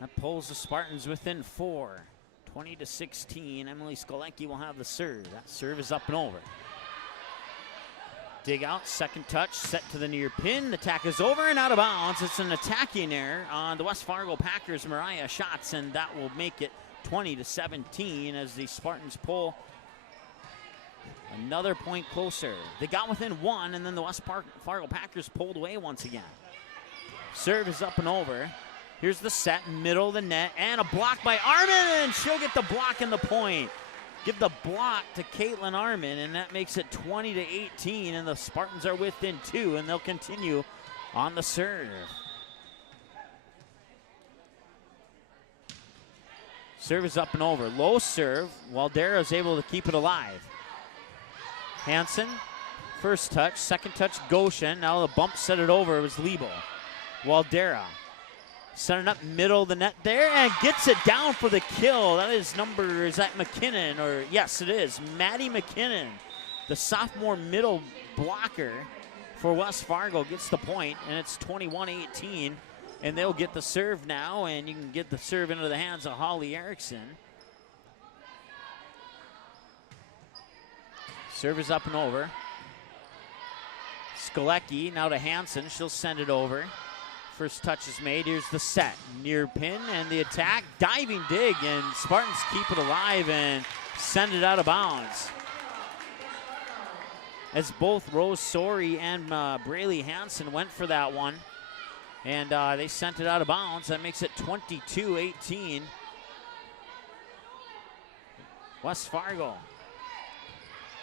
That pulls the Spartans within 4. 20-16. Emily Skolecki will have the serve. That serve is up and over. Dig out, second touch, set to the near pin. The attack is over and out of bounds. It's an attacking error on the West Fargo Packers, Mariah Schatz, and that will make it 20-17 as the Spartans pull another point closer. They got within 1, and then the West Fargo Packers pulled away once again. Serve is up and over. Here's the set, middle of the net, and a block by Armin, and she'll get the block and the point. Give the block to Caitlin Armin, and that makes it 20-18, and the Spartans are within 2, and they'll continue on the serve. Serve is up and over. Low serve. Waldera is able to keep it alive. Hansen, first touch, second touch, Goshen. Now the bump set it over. It was Liebel. Waldera. Sending up middle of the net there and gets it down for the kill. That is McKinnon? Or yes, it is. Maddie McKinnon, the sophomore middle blocker for West Fargo, gets the point, and it's 21-18. And they'll get the serve now, and you can get the serve into the hands of Holly Erickson. Serve is up and over. Skolecki now to Hansen. She'll send it over. First touch is made. Here's the set. Near pin and the attack. Diving dig, and Spartans keep it alive and send it out of bounds. As both Rose Sori and Braylee Hansen went for that one. And they sent it out of bounds. That makes it 22-18. West Fargo.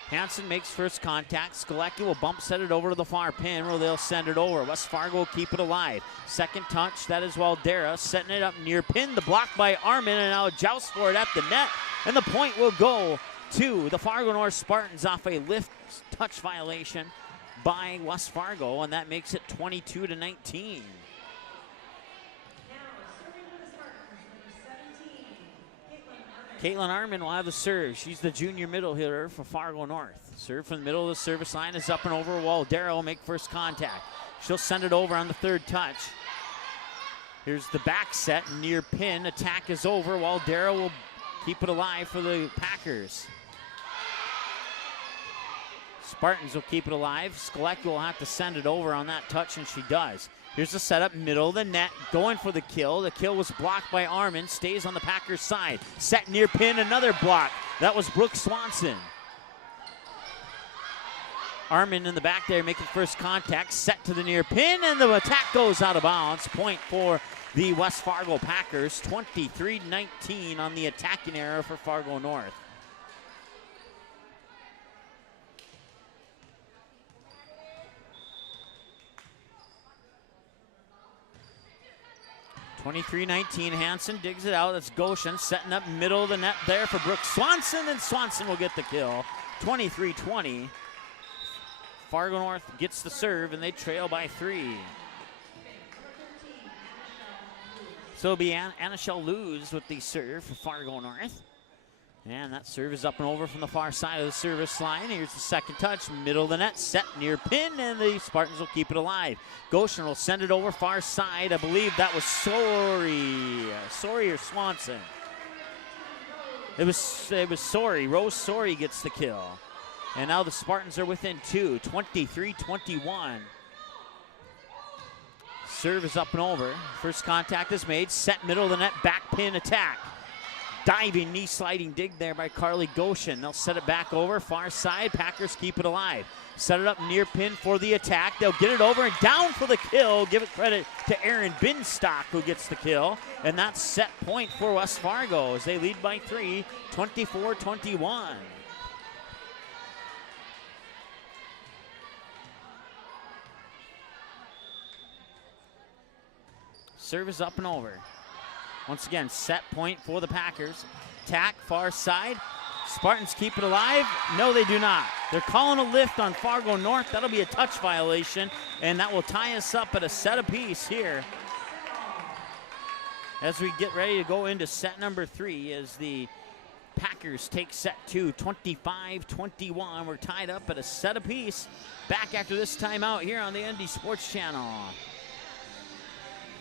Hansen makes first contact. Skolecki will bump set it over to the far pin where they'll send it over. West Fargo will keep it alive. Second touch, that is Waldera setting it up near pin. The block by Armin, and now a joust for it at the net. And the point will go to the Fargo North Spartans off a lift touch violation by West Fargo, and that makes it 22-19. Caitlin Armin will have the serve. She's the junior middle hitter for Fargo North. Serve from the middle of the service line is up and over. Waldera will make first contact. She'll send it over on the third touch. Here's the back set, near pin. Attack is over. Waldera will keep it alive for the Packers. Spartans will keep it alive. Skolecki will have to send it over on that touch, and she does. Here's the setup, middle of the net, going for the kill. The kill was blocked by Armin, stays on the Packers side. Set near pin, another block. That was Brooke Swanson. Armin in the back there making first contact, set to the near pin, and the attack goes out of bounds. Point for the West Fargo Packers, 23-19 on the attacking error for Fargo North. Hansen digs it out. That's Goshen setting up middle of the net there for Brooke Swanson, and Swanson will get the kill. 23-20. Fargo North gets the serve, and they trail by 3. So it'll be Anishel Luz with the serve for Fargo North. And that serve is up and over from the far side of the service line. Here's the second touch, middle of the net, set near pin, and the Spartans will keep it alive. Goshen will send it over far side. I believe that was Sori or Swanson. It was Sori. Rose Sori gets the kill. And now the Spartans are within 2, 23-21. Serve is up and over. First contact is made. Set middle of the net, back pin attack. Diving knee sliding dig there by Carly Goshen. They'll set it back over, far side. Packers keep it alive. Set it up near pin for the attack. They'll get it over and down for the kill. Give it credit to Aaron Binstock who gets the kill. And that's set point for West Fargo as they lead by 3, 24-21. Serve is up and over. Once again, set point for the Packers. Attack, far side. Spartans keep it alive. No, they do not. They're calling a lift on Fargo North. That'll be a touch violation, and that will tie us up at a set apiece here as we get ready to go into set number 3 as the Packers take set 2, 25-21. We're tied up at a set apiece. Back after this timeout here on the ND Sports Channel.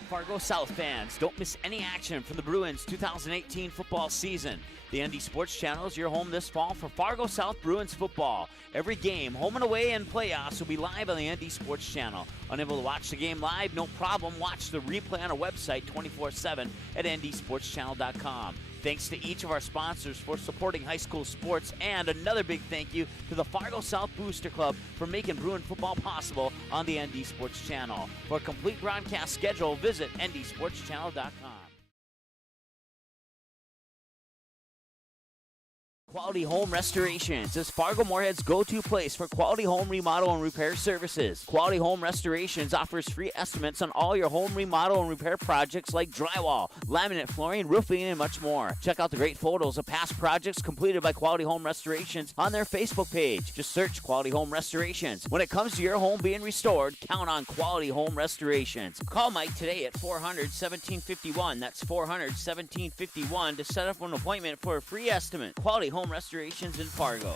Fargo South fans, don't miss any action from the Bruins 2018 football season. The ND Sports Channel is your home this fall for Fargo South Bruins football. Every game, home and away, and playoffs will be live on the ND Sports Channel. Unable to watch the game live? No problem. Watch the replay on our website 24/7 at ndsportschannel.com. Thanks to each of our sponsors for supporting high school sports, and another big thank you to the Fargo South Booster Club for making Bruin football possible on the ND Sports Channel. For a complete broadcast schedule, visit ndsportschannel.com. Quality Home Restorations is Fargo Moorhead's go-to place for quality home remodel and repair services. Quality Home Restorations offers free estimates on all your home remodel and repair projects like drywall, laminate flooring, roofing, and much more. Check out the great photos of past projects completed by Quality Home Restorations on their Facebook page. Just search Quality Home Restorations. When it comes to your home being restored, count on Quality Home Restorations. Call Mike today at 400-1751. That's 400-1751 to set up an appointment for a free estimate. Quality Home Restorations in Fargo.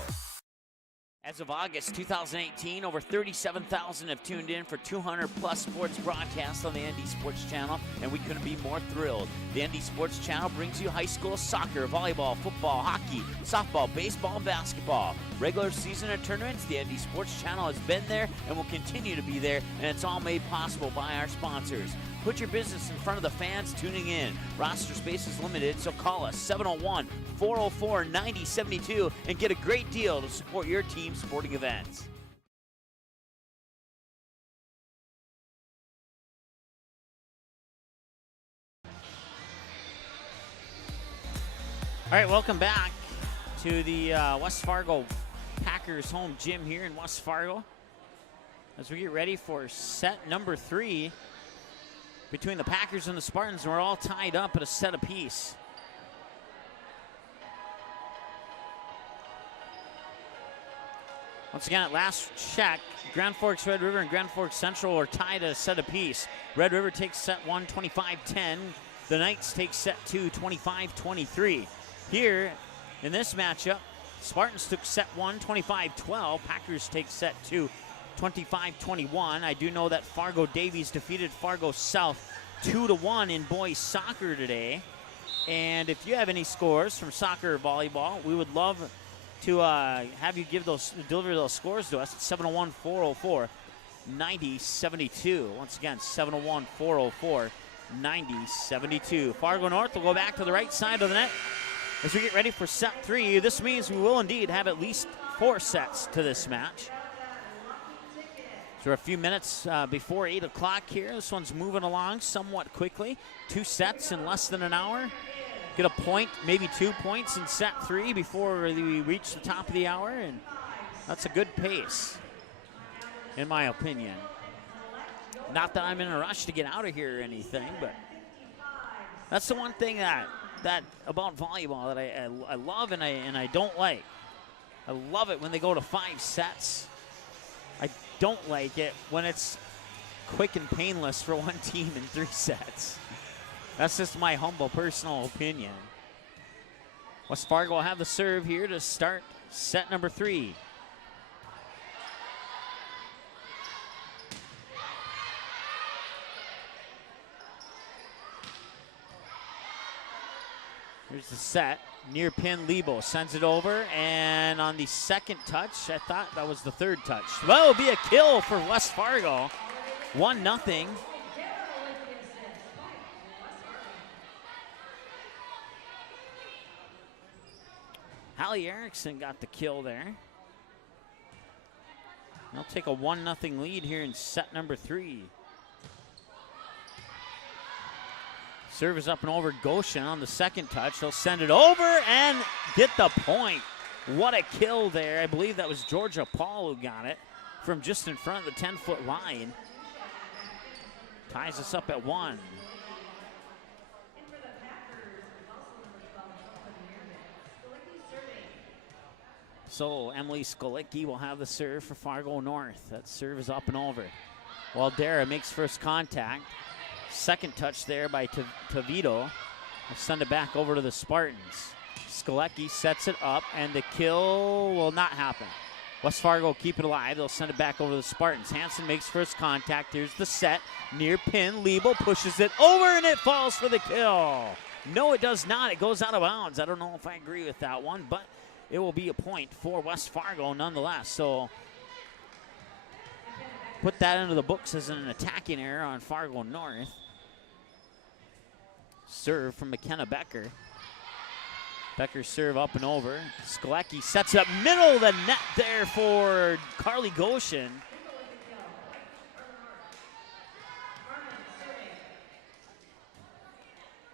As of August 2018, over 37,000 have tuned in for 200-plus sports broadcasts on the ND Sports Channel, and we couldn't be more thrilled. The ND Sports Channel brings you high school soccer, volleyball, football, hockey, softball, baseball, and basketball. Regular season and tournaments, the ND Sports Channel has been there and will continue to be there, and it's all made possible by our sponsors. Put your business in front of the fans tuning in. Roster space is limited, so call us 701-404-9072 and get a great deal to support your team's sporting events. All right, welcome back to the West Fargo Packers home gym here in West Fargo as we get ready for set number 3 between the Packers and the Spartans. We're all tied up at a set apiece. Once again, at last check, Grand Forks Red River and Grand Forks Central are tied at a set apiece. Red River takes set 1, 25-10. The Knights take set 2, 25-23. Here in this matchup, Spartans took set 1, 25-12. Packers take set 2, 25-21. I do know that Fargo Davies defeated Fargo South 2-1 in boys soccer today. And if you have any scores from soccer or volleyball, we would love to have you deliver those scores to us at 701-404-9072. Once again, 701-404-9072. Fargo North will go back to the right side of the net as we get ready for set 3. This means we will indeed have at least 4 sets to this match. So we're a few minutes before 8 o'clock here. This one's moving along somewhat quickly. 2 sets in less than an hour. Get a point, maybe 2 points in set 3 before we reach the top of the hour, and that's a good pace, in my opinion. Not that I'm in a rush to get out of here or anything, but that's the one thing that about volleyball that I love and I don't like. I love it when they go to 5 sets. I don't like it when it's quick and painless for one team in 3 sets. That's just my humble personal opinion. West Fargo will have the serve here to start set number 3. Here's the set. Near pin, Lebo sends it over, and on the second touch, I thought that was the third touch. Well, it'll be a kill for West Fargo. 1-0. Hallie Erickson got the kill there. They'll take a 1-0 lead here in set number 3. Serve is up and over Goshen on the second touch. He'll send it over and get the point. What a kill there. I believe that was Georgia Paul who got it from just in front of the 10-foot line. Ties us up at 1. So Emily Skolicki will have the serve for Fargo North. That serve is up and over. Waldera makes first contact. Second touch there by Tavito. I'll send it back over to the Spartans. Skolecki sets it up, and the kill will not happen. West Fargo keep it alive. They'll send it back over to the Spartans. Hansen makes first contact. Here's the set. Near pin. Lebo pushes it over, and it falls for the kill. No, it does not. It goes out of bounds. I don't know if I agree with that one, but it will be a point for West Fargo nonetheless. So put that into the books as an attacking error on Fargo North. Serve from McKenna Becker. Becker's serve up and over. Skolecki sets it up middle of the net there for Carly Goshen.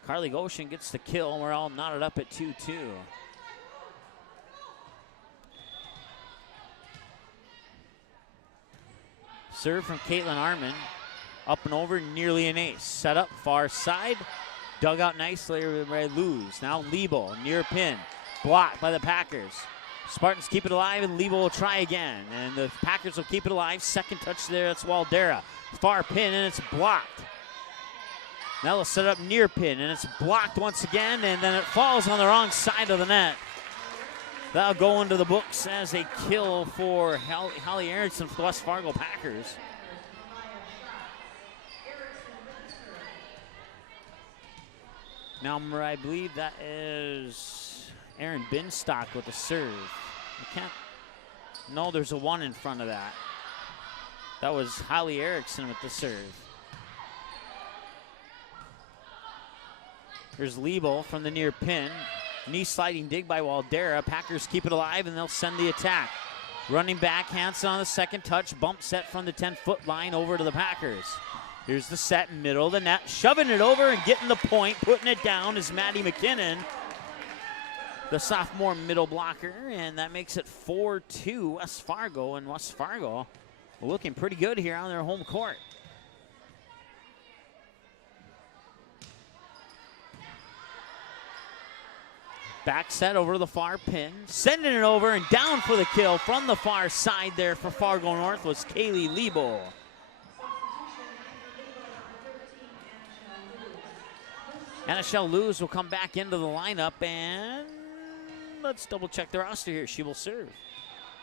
Carly Goshen gets the kill. We're all knotted up at 2-2. Serve from Caitlin Arman. Up and over, nearly an ace. Set up, far side. Dug out nicely by Luz. Now Lebo, near pin. Blocked by the Packers. Spartans keep it alive, and Lebo will try again. And the Packers will keep it alive. Second touch there, that's Waldera. Far pin, and it's blocked. Now they'll set up near pin, and it's blocked once again, and then it falls on the wrong side of the net. That'll go into the books as a kill for Hallie Erickson for the West Fargo Packers. Now, I believe that is Aaron Binstock with the serve. No, there's a 1 in front of that. That was Hallie Erickson with the serve. There's Lebo from the near pin. Knee sliding dig by Waldera. Packers keep it alive, and they'll send the attack. Running back, Hansen on the second touch. Bump set from the 10-foot line over to the Packers. Here's the set, middle of the net. Shoving it over and getting the point. Putting it down is Maddie McKinnon, the sophomore middle blocker, and that makes it 4-2 West Fargo, and West Fargo looking pretty good here on their home court. Back set over to the far pin, sending it over and down for the kill from the far side there for Fargo North was Kaylee Lebo. Anishelle Lewis will come back into the lineup, and let's double check the roster here. She will serve.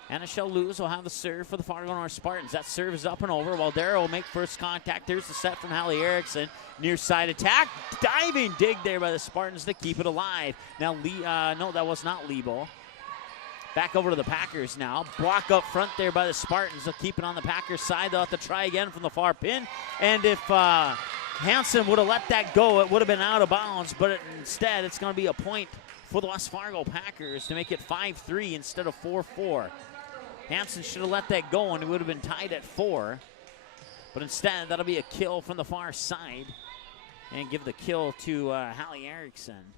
Anishelle Lewis will have the serve for the Fargo North Spartans. That serve is up and over. Waldera will make first contact. There's the set from Hallie Erickson. Near side attack. Diving dig there by the Spartans to keep it alive. Now, no, that was not Lebo. Back over to the Packers now. Block up front there by the Spartans. They'll keep it on the Packers side. They'll have to try again from the far pin. And if Hansen would have let that go, it would have been out of bounds. But instead, it's going to be a point for the West Fargo Packers to make it 5-3 instead of 4-4. Hansen should have let that go, and it would have been tied at 4. But instead, that'll be a kill from the far side and give the kill to Hallie Erickson.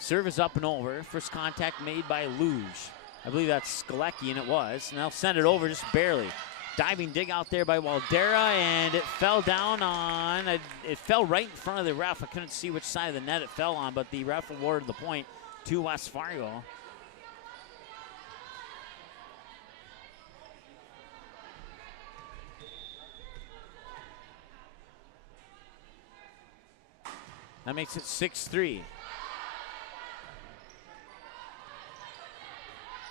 Serve is up and over. First contact made by Luge. I believe that's Skalecki, and it was. And they'll send it over just barely. Diving dig out there by Waldera, and it fell down on, it fell right in front of the ref. I couldn't see which side of the net it fell on, but the ref awarded the point to West Fargo. That makes it 6-3.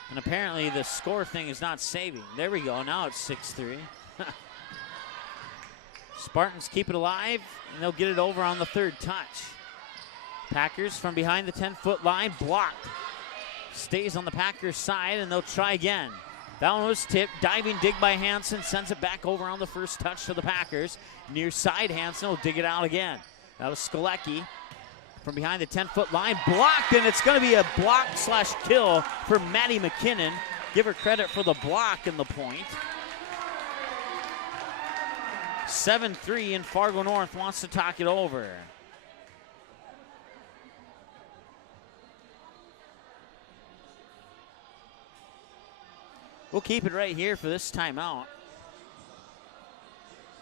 And apparently the score thing is not saving. There we go. Now it's 6-3. Spartans keep it alive, and they'll get it over on the third touch. Packers from behind the 10-foot line, blocked. Stays on the Packers side, and they'll try again. That one was tipped. Diving dig by Hansen, sends it back over on the first touch to the Packers. Near side, Hansen will dig it out again. That was Skalecki from behind the 10-foot line. Blocked, and it's going to be a block/kill for Maddie McKinnon. Give her credit for the block and the point. 7-3, and Fargo North wants to talk it over. We'll keep it right here for this timeout.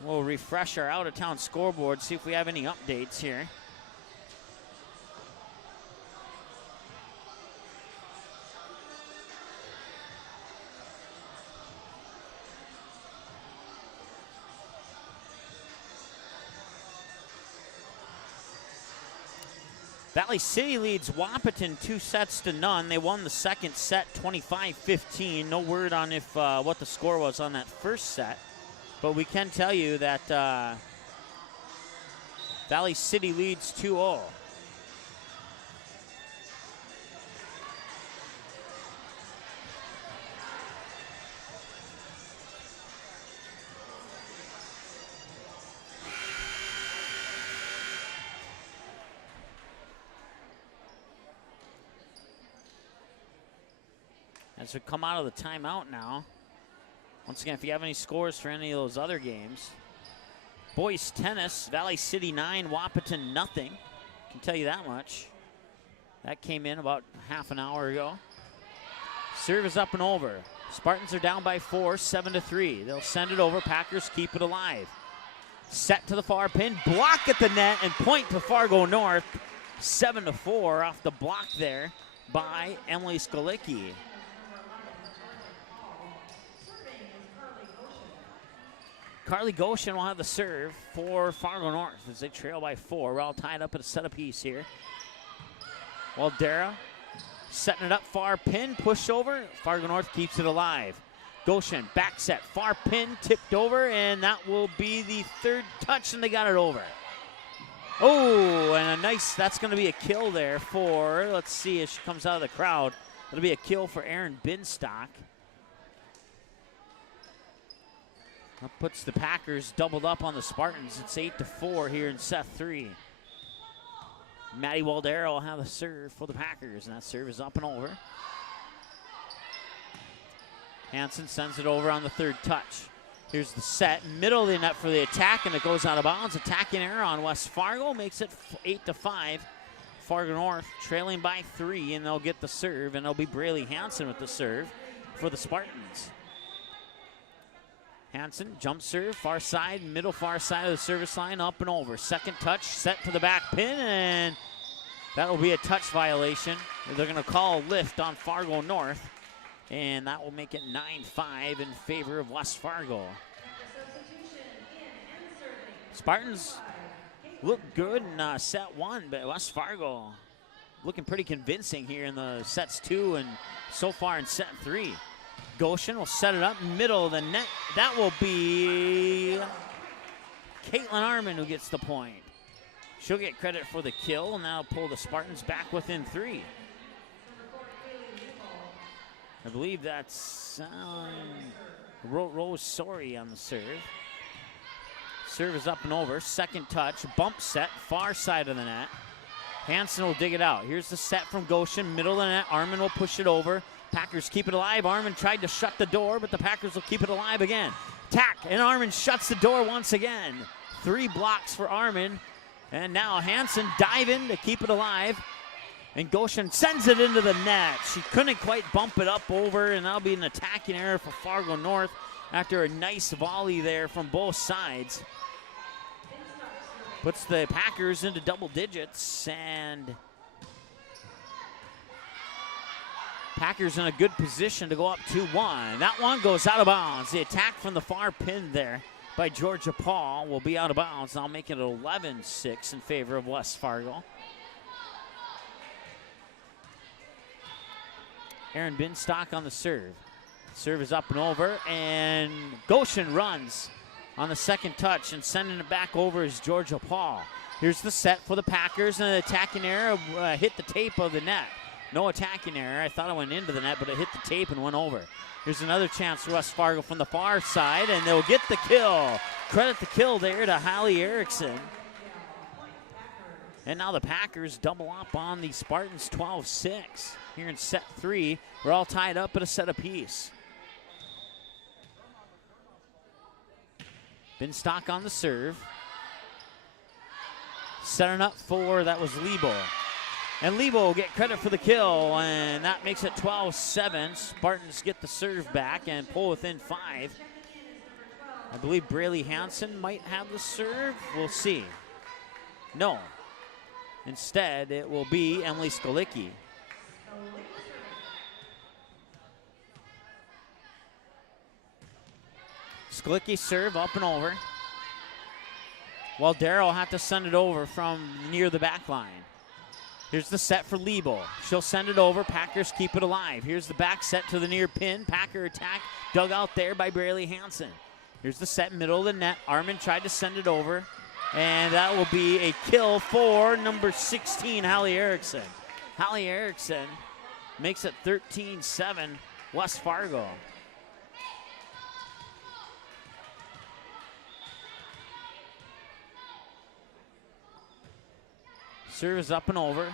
We'll refresh our out-of-town scoreboard, see if we have any updates here. Valley City leads Wahpeton 2-0. They won the second set 25-15. No word on if what the score was on that first set. But we can tell you that Valley City leads 2-0. As we come out of the timeout now. Once again, if you have any scores for any of those other games. Boys tennis, Valley City 9, Wahpeton nothing. Can tell you that much. That came in about half an hour ago. Serve is up and over. Spartans are down by 4, 7-3. They'll send it over. Packers keep it alive. Set to the far pin, block at the net, and point to Fargo North. 7-4 off the block there by Emily Skalecki. Carly Goshen will have the serve for Fargo North as they trail by 4. We're all tied up at a set apiece here. Waldera setting it up, far pin, push over. Fargo North keeps it alive. Goshen, back set, far pin, tipped over, and that will be the third touch, and they got it over. Oh, and a nice, that's going to be a kill there for, let's see if she comes out of the crowd. It'll be a kill for Erin Binstock. That puts the Packers doubled up on the Spartans. It's 8-4 here in set 3. Maddie Waldero will have the serve for the Packers, and that serve is up and over. Hansen sends it over on the third touch. Here's the set, middle of the net for the attack, and it goes out of bounds. Attacking error on West Fargo makes it 8-5. Fargo North trailing by 3, and they'll get the serve, and it'll be Braley Hansen with the serve for the Spartans. Hansen, jump serve, far side, middle far side of the service line, up and over. Second touch, set to the back pin, and that will be a touch violation. They're going to call a lift on Fargo North, and that will make it 9-5 in favor of West Fargo. Spartans look good in set 1, but West Fargo looking pretty convincing here in the sets 2 and so far in set 3. Goshen will set it up middle of the net. That will be Caitlin Arman who gets the point. She'll get credit for the kill, and that'll pull the Spartans back within 3. I believe that's Rose Sorry on the serve. Serve is up and over. Second touch, bump set, far side of the net. Hansen will dig it out. Here's the set from Goshen, middle of the net. Arman will push it over. Packers keep it alive. Arman tried to shut the door, but the Packers will keep it alive again. Tack, and Arman shuts the door once again. 3 blocks for Arman. And now Hansen diving to keep it alive. And Goshen sends it into the net. She couldn't quite bump it up over, and that'll be an attacking error for Fargo North after a nice volley there from both sides. Puts the Packers into double digits, and Packers in a good position to go up 2-1. That one goes out of bounds. The attack from the far pin there by Georgia Paul will be out of bounds. I'll make it 11-6 in favor of West Fargo. Aaron Binstock on the serve. Serve is up and over, and Goshen runs on the second touch, and sending it back over is Georgia Paul. Here's the set for the Packers, and an attacking error hit the tape of the net. No attacking error. I thought it went into the net, but it hit the tape and went over. Here's another chance for West Fargo from the far side, and they'll get the kill. Credit the kill there to Hallie Erickson. And now the Packers double up on the Spartans 12-6. Here in set 3, we're all tied up at a set apiece. Binstock on the serve. Setting up for, that was Lebo. And Lebo will get credit for the kill, and that makes it 12-7. Spartans get the serve back and pull within 5. I believe Braley Hansen might have the serve. We'll see. No. Instead, it will be Emily Skolicki. Skolicki serve up and over. Waldero will have to send it over from near the back line. Here's the set for Lebo. She'll send it over. Packers keep it alive. Here's the back set to the near pin. Packer attack dug out there by Braley Hansen. Here's the set middle of the net. Arman tried to send it over. And that will be a kill for number 16, Hallie Erickson. Hallie Erickson makes it 13-7, West Fargo. Serve is up and over.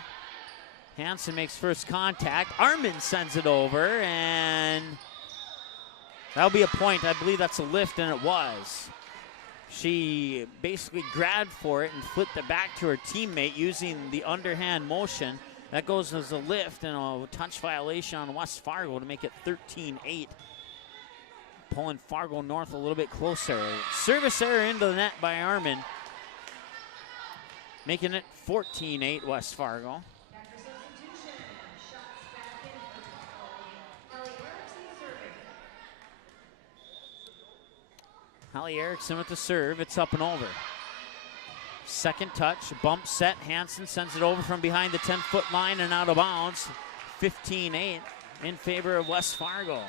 Hansen makes first contact. Arman sends it over, and that'll be a point. I believe that's a lift, and it was. She basically grabbed for it and flipped it back to her teammate using the underhand motion. That goes as a lift and a touch violation on West Fargo to make it 13-8. Pulling Fargo North a little bit closer. Service error into the net by Arman. Making it 14-8 West Fargo. Hallie Erickson with the serve. It's up and over. Second touch, bump set. Hansen sends it over from behind the 10-foot line and out of bounds. 15-8 in favor of West Fargo.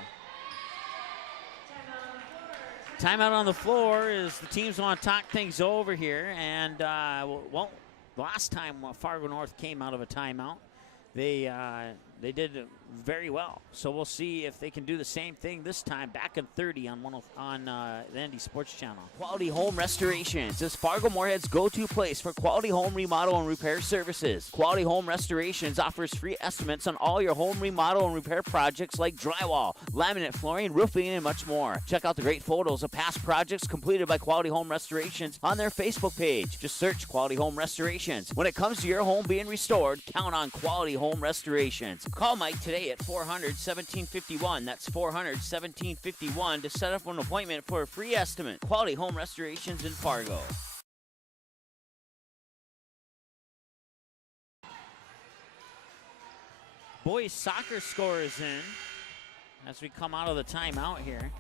Timeout on the floor is the teams want to talk things over here. And, last time Fargo North came out of a timeout, they did very well. So we'll see if they can do the same thing this time. Back in 30 on the Andy Sports Channel. Quality Home Restorations is Fargo Moorhead's go-to place for quality home remodel and repair services. Quality Home Restorations offers free estimates on all your home remodel and repair projects like drywall, laminate flooring, roofing, and much more. Check out the great photos of past projects completed by Quality Home Restorations on their Facebook page. Just search Quality Home Restorations. When it comes to your home being restored, count on Quality Home Restorations. Call Mike today at 400-1751. That's 400-1751 to set up an appointment for a free estimate. Quality Home Restorations in Fargo. Boys soccer score is in as we come out of the timeout here.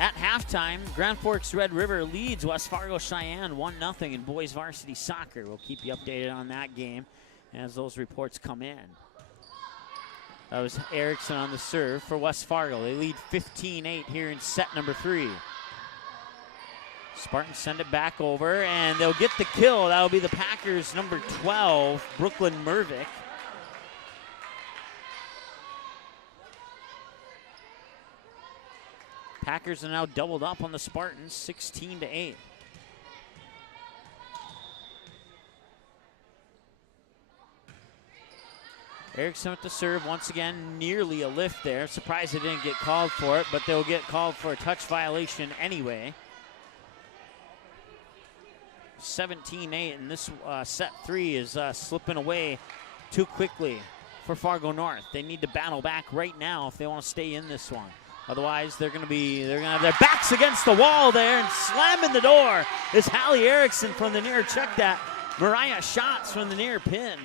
At halftime, Grand Forks Red River leads West Fargo Cheyenne 1-0 in boys varsity soccer. We'll keep you updated on that game as those reports come in. That was Erickson on the serve for West Fargo. They lead 15-8 here in set number 3. Spartans send it back over, and they'll get the kill. That'll be the Packers' number 12, Brooklyn Mervick. Packers are now doubled up on the Spartans, 16-8. Erickson with the serve once again, nearly a lift there. Surprised they didn't get called for it, but they'll get called for a touch violation anyway. 17-8, and this set 3 is slipping away too quickly for Fargo North. They need to battle back right now if they want to stay in this one. Otherwise, they're gonna have their backs against the wall there, and slamming the door is Hallie Erickson from the near. Check that. Mariah Schatz from the near pin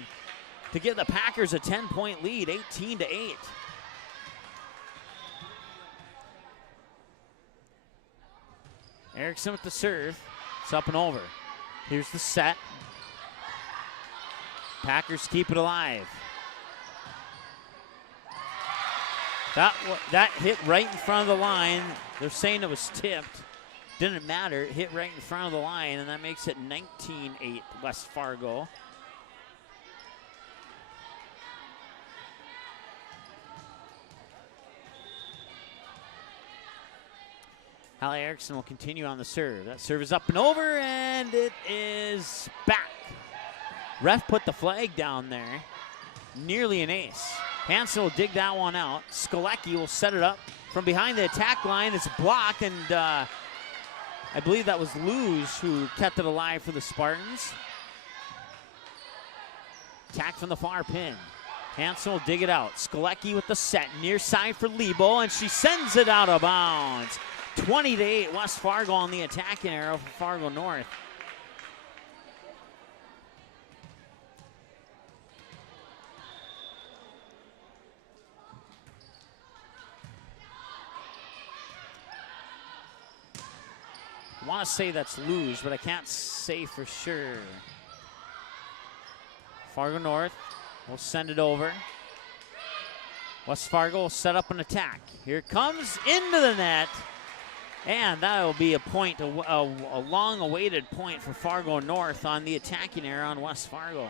to give the Packers a 10-point lead, 18-8. Erickson with the serve. It's up and over. Here's the set. Packers keep it alive. That hit right in front of the line. They're saying it was tipped. Didn't matter. It hit right in front of the line, and that makes it 19-8 West Fargo. Hallie Erickson will continue on the serve. That serve is up and over, and it is back. Ref put the flag down there. Nearly an ace. Hansen will dig that one out. Skolecki will set it up from behind the attack line. It's blocked, and I believe that was Luz who kept it alive for the Spartans. Attack from the far pin. Hansen will dig it out. Skolecki with the set. Near side for Lebo, and she sends it out of bounds. 20-8 West Fargo on the attacking arrow for Fargo North. I want to say that's Luz, but I can't say for sure. Fargo North will send it over. West Fargo will set up an attack. Here it comes into the net. And that will be a point, a long-awaited point for Fargo North on the attacking area on West Fargo.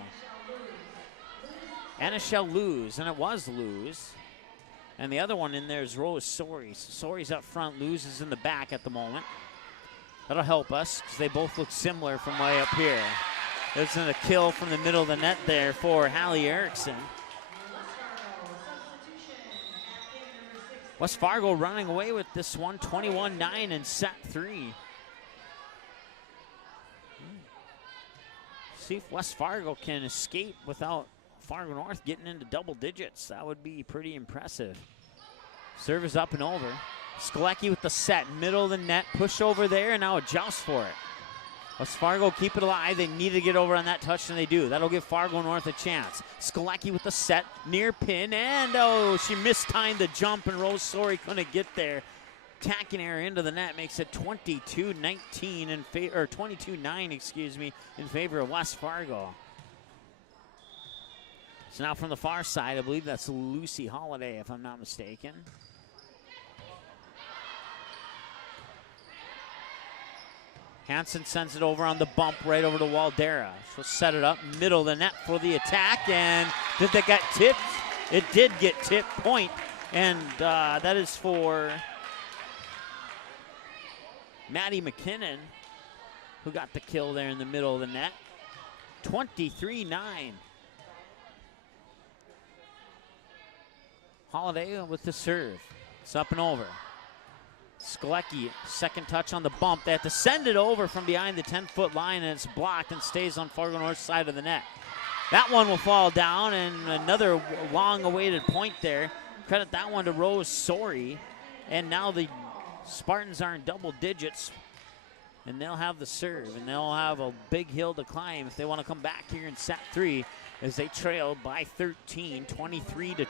Anishel Luz, and it was Luz. And the other one in there is Rose Soares. Soares up front, Luz is in the back at the moment. That'll help us because they both look similar from way up here. There's a kill from the middle of the net there for Hallie Erickson. West Fargo running away with this one, 21-9 in set 3. See if West Fargo can escape without Fargo North getting into double digits. That would be pretty impressive. Serve is up and over. Skolecki with the set, middle of the net, push over there, and now a joust for it. West Fargo keep it alive. They need to get over on that touch, and they do. That'll give Fargo North a chance. Skolecki with the set, near pin, and she mistimed the jump, and Rose Soares couldn't get there. Tacking error into the net makes it 22-19 in favor, or 22-9, excuse me, in favor of West Fargo. So now from the far side, I believe that's Lucy Holiday, if I'm not mistaken. Hansen sends it over on the bump right over to Waldera. She'll set it up, middle of the net for the attack, and did that get tipped? It did get tipped point, and that is for Maddie McKinnon, who got the kill there in the middle of the net. 23-9. Holiday with the serve. It's up and over. Skolecki, second touch on the bump. They have to send it over from behind the 10-foot line, and it's blocked and stays on Fargo North's side of the net. That one will fall down, and another long-awaited point there. Credit that one to Rose Sorry. And now the Spartans are in double digits, and they'll have the serve, and they'll have a big hill to climb if they want to come back here in set 3 as they trailed by 13, 23-10.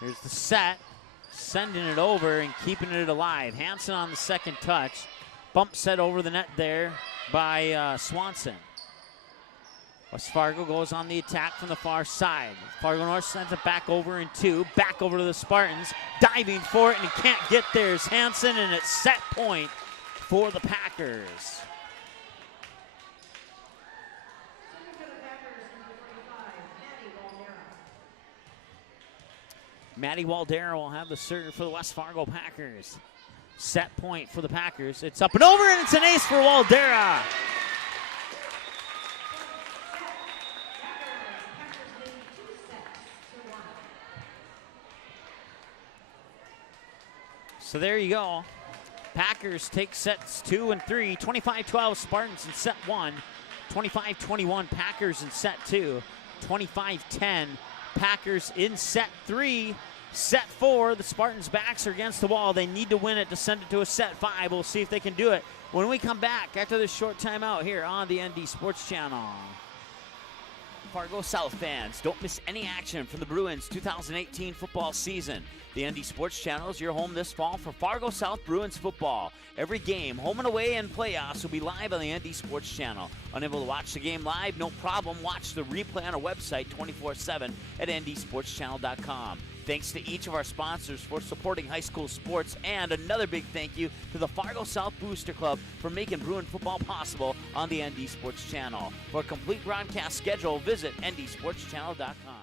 Here's the set, sending it over and keeping it alive. Hansen on the second touch. Bump set over the net there by Swanson. West Fargo goes on the attack from the far side. Fargo North sends it back over in 2. Back over to the Spartans. Diving for it, and he can't get there. It's Hansen, and it's set point for the Packers. Maddie Waldera will have the serve for the West Fargo Packers. Set point for the Packers. It's up and over, and it's an ace for Waldera. So there you go. Packers take sets 2 and 3. 25-12 Spartans in set 1. 25-21 Packers in set 2. 25-10 Packers in set 3. Set 4, the Spartans' backs are against the wall. They need to win it to send it to a set 5. We'll see if they can do it when we come back after this short timeout here on the ND Sports Channel. Fargo South fans, don't miss any action from the Bruins 2018 football season. The ND Sports Channel is your home this fall for Fargo South Bruins football. Every game, home and away, and playoffs will be live on the ND Sports Channel. Unable to watch the game live? No problem. Watch the replay on our website 24/7 at ndsportschannel.com. Thanks to each of our sponsors for supporting high school sports, and another big thank you to the Fargo South Booster Club for making Bruin football possible on the ND Sports Channel. For a complete broadcast schedule, visit ndsportschannel.com.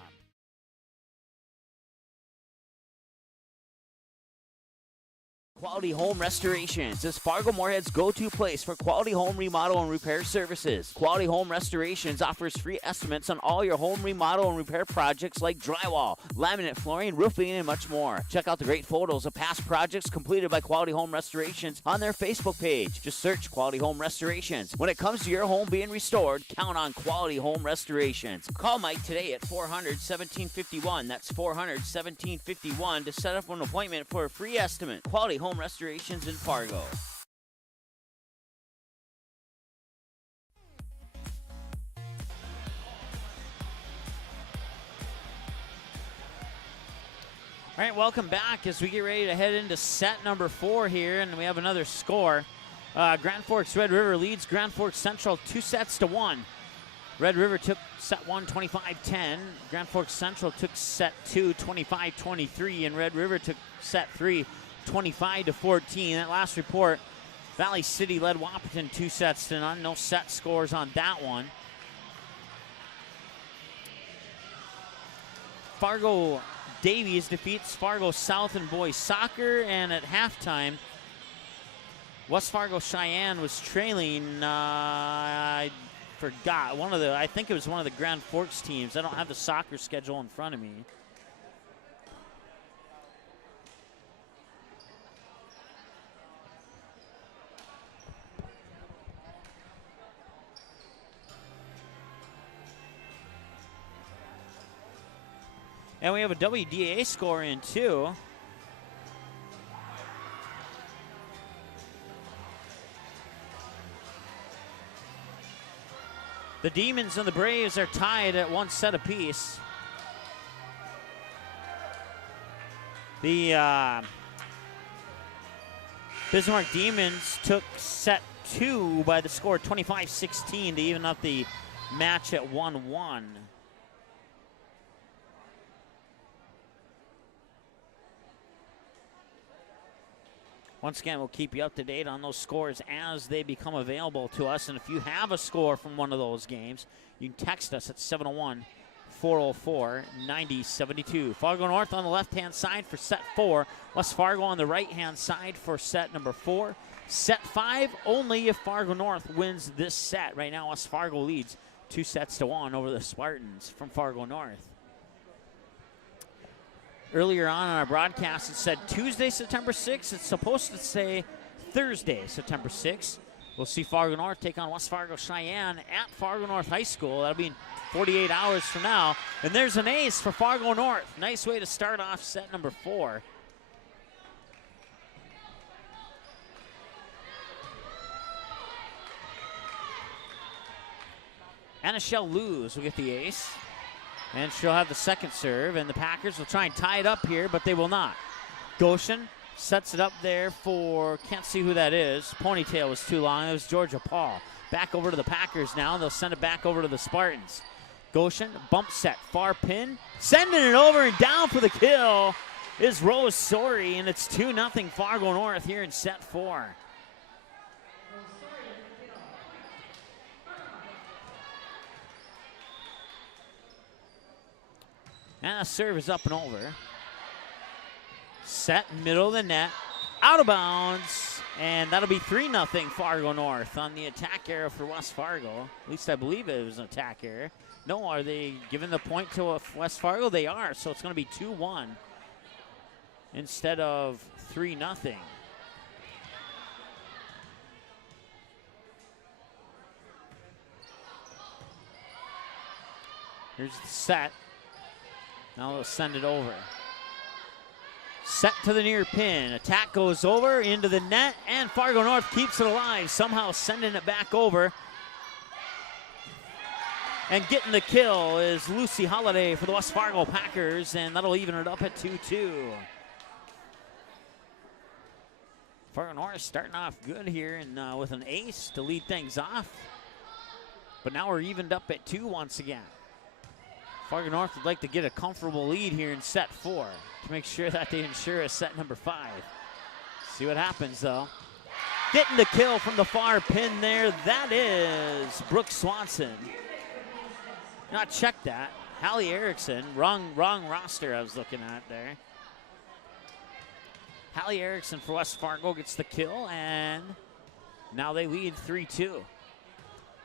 Quality Home Restorations is Fargo Moorhead's go-to place for quality home remodel and repair services. Quality Home Restorations offers free estimates on all your home remodel and repair projects like drywall, laminate flooring, roofing, and much more. Check out the great photos of past projects completed by Quality Home Restorations on their Facebook page. Just search Quality Home Restorations. When it comes to your home being restored, count on Quality Home Restorations. Call Mike today at 400-1751. That's 400-1751 to set up an appointment for a free estimate. Quality Home Restorations in Fargo. All right, welcome back as we get ready to head into set number 4 here, and we have another score. Grand Forks Red River leads Grand Forks Central 2-1. Red River took set 1 25-10. Grand Forks Central took set 2 25-23, and Red River took set 3 25-14. That last report, Valley City led Wahpeton 2-0. No set scores on that one. Fargo Davies defeats Fargo South in boys soccer, and at halftime, West Fargo Cheyenne was trailing. I forgot I think it was one of the Grand Forks teams. I don't have the soccer schedule in front of me. And we have a WDA score in, too. The Demons and the Braves are tied at 1 set apiece. The Bismarck Demons took set 2 by the score 25-16 to even up the match at 1-1. Once again, we'll keep you up to date on those scores as they become available to us. And if you have a score from one of those games, you can text us at 701-404-9072. Fargo North on the left-hand side for set 4. West Fargo on the right-hand side for set number 4. Set 5 only if Fargo North wins this set. Right now, West Fargo leads 2-1 over the Spartans from Fargo North. Earlier on our broadcast, it said Tuesday, September 6th. It's supposed to say Thursday, September 6th. We'll see Fargo North take on West Fargo Cheyenne at Fargo North High School. That'll be in 48 hours from now. And there's an ace for Fargo North. Nice way to start off set number 4. Anishelle Luz will get the ace. And she'll have the second serve, and the Packers will try and tie it up here, but they will not. Goshen sets it up there for, can't see who that is. Ponytail was too long. It was Georgia Paul. Back over to the Packers now. They'll send it back over to the Spartans. Goshen, bump set, far pin. Sending it over and down for the kill is Rose Sorey, and it's 2-0 Fargo North here in set 4. And the serve is up and over. Set, middle of the net, out of bounds, and that'll be 3-0 Fargo North on the attack error for West Fargo. At least I believe it was an attack error. No, are they giving the point to West Fargo? They are, so it's going to be 2-1 instead of 3-0. Here's the set. Now they'll send it over. Set to the near pin. Attack goes over into the net, and Fargo North keeps it alive, somehow sending it back over. And getting the kill is Lucy Holliday for the West Fargo Packers, and that'll even it up at 2-2. Fargo North starting off good here and with an ace to lead things off. But now we're evened up at 2 once again. Fargo North would like to get a comfortable lead here in set 4 to make sure that they ensure a set number 5. See what happens, though. Getting the kill from the far pin there. That is Brooke Swanson. Not check that. Hallie Erickson. Wrong roster I was looking at there. Hallie Erickson for West Fargo gets the kill, and now they lead 3-2.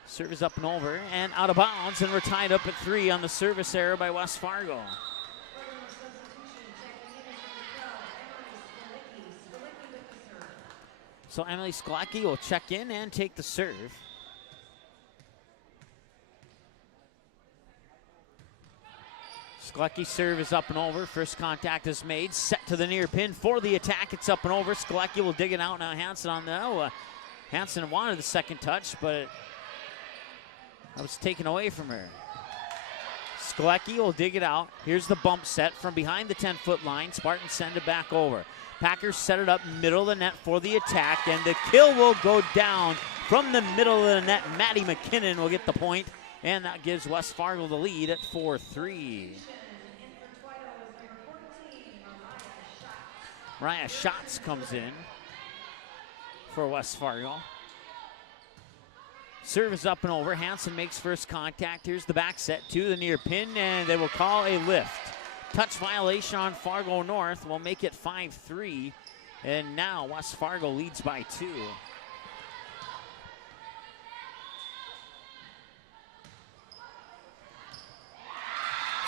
Serve is up and over and out of bounds, and we're tied up at 3 on the service error by West Fargo. So Emily Sklecki will check in and take the serve. Sklecki's serve is up and over. First contact is made. Set to the near pin for the attack. It's up and over. Sklecki will dig it out now. Hansen on the. Hansen wanted the second touch, but that was taken away from her. Sklecki will dig it out. Here's the bump set from behind the 10-foot line. Spartans send it back over. Packers set it up middle of the net for the attack, and the kill will go down from the middle of the net. Maddie McKinnon will get the point, and that gives West Fargo the lead at 4-3. Mariah Schatz comes in for West Fargo. Serve is up and over. Hansen makes first contact. Here's the back set to the near pin, and they will call a lift. Touch violation on Fargo North will make it 5-3, and now West Fargo leads by 2.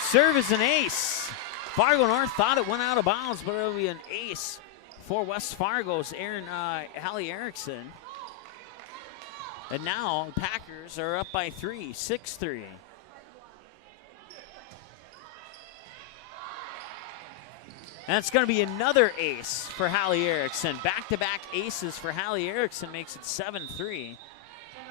Serve is an ace. Fargo North thought it went out of bounds, but it'll be an ace for West Fargo's Hallie Erickson. And now Packers are up by 3, 6-3. And it's going to be another ace for Hallie Erickson. Back-to-back aces for Hallie Erickson makes it 7-3.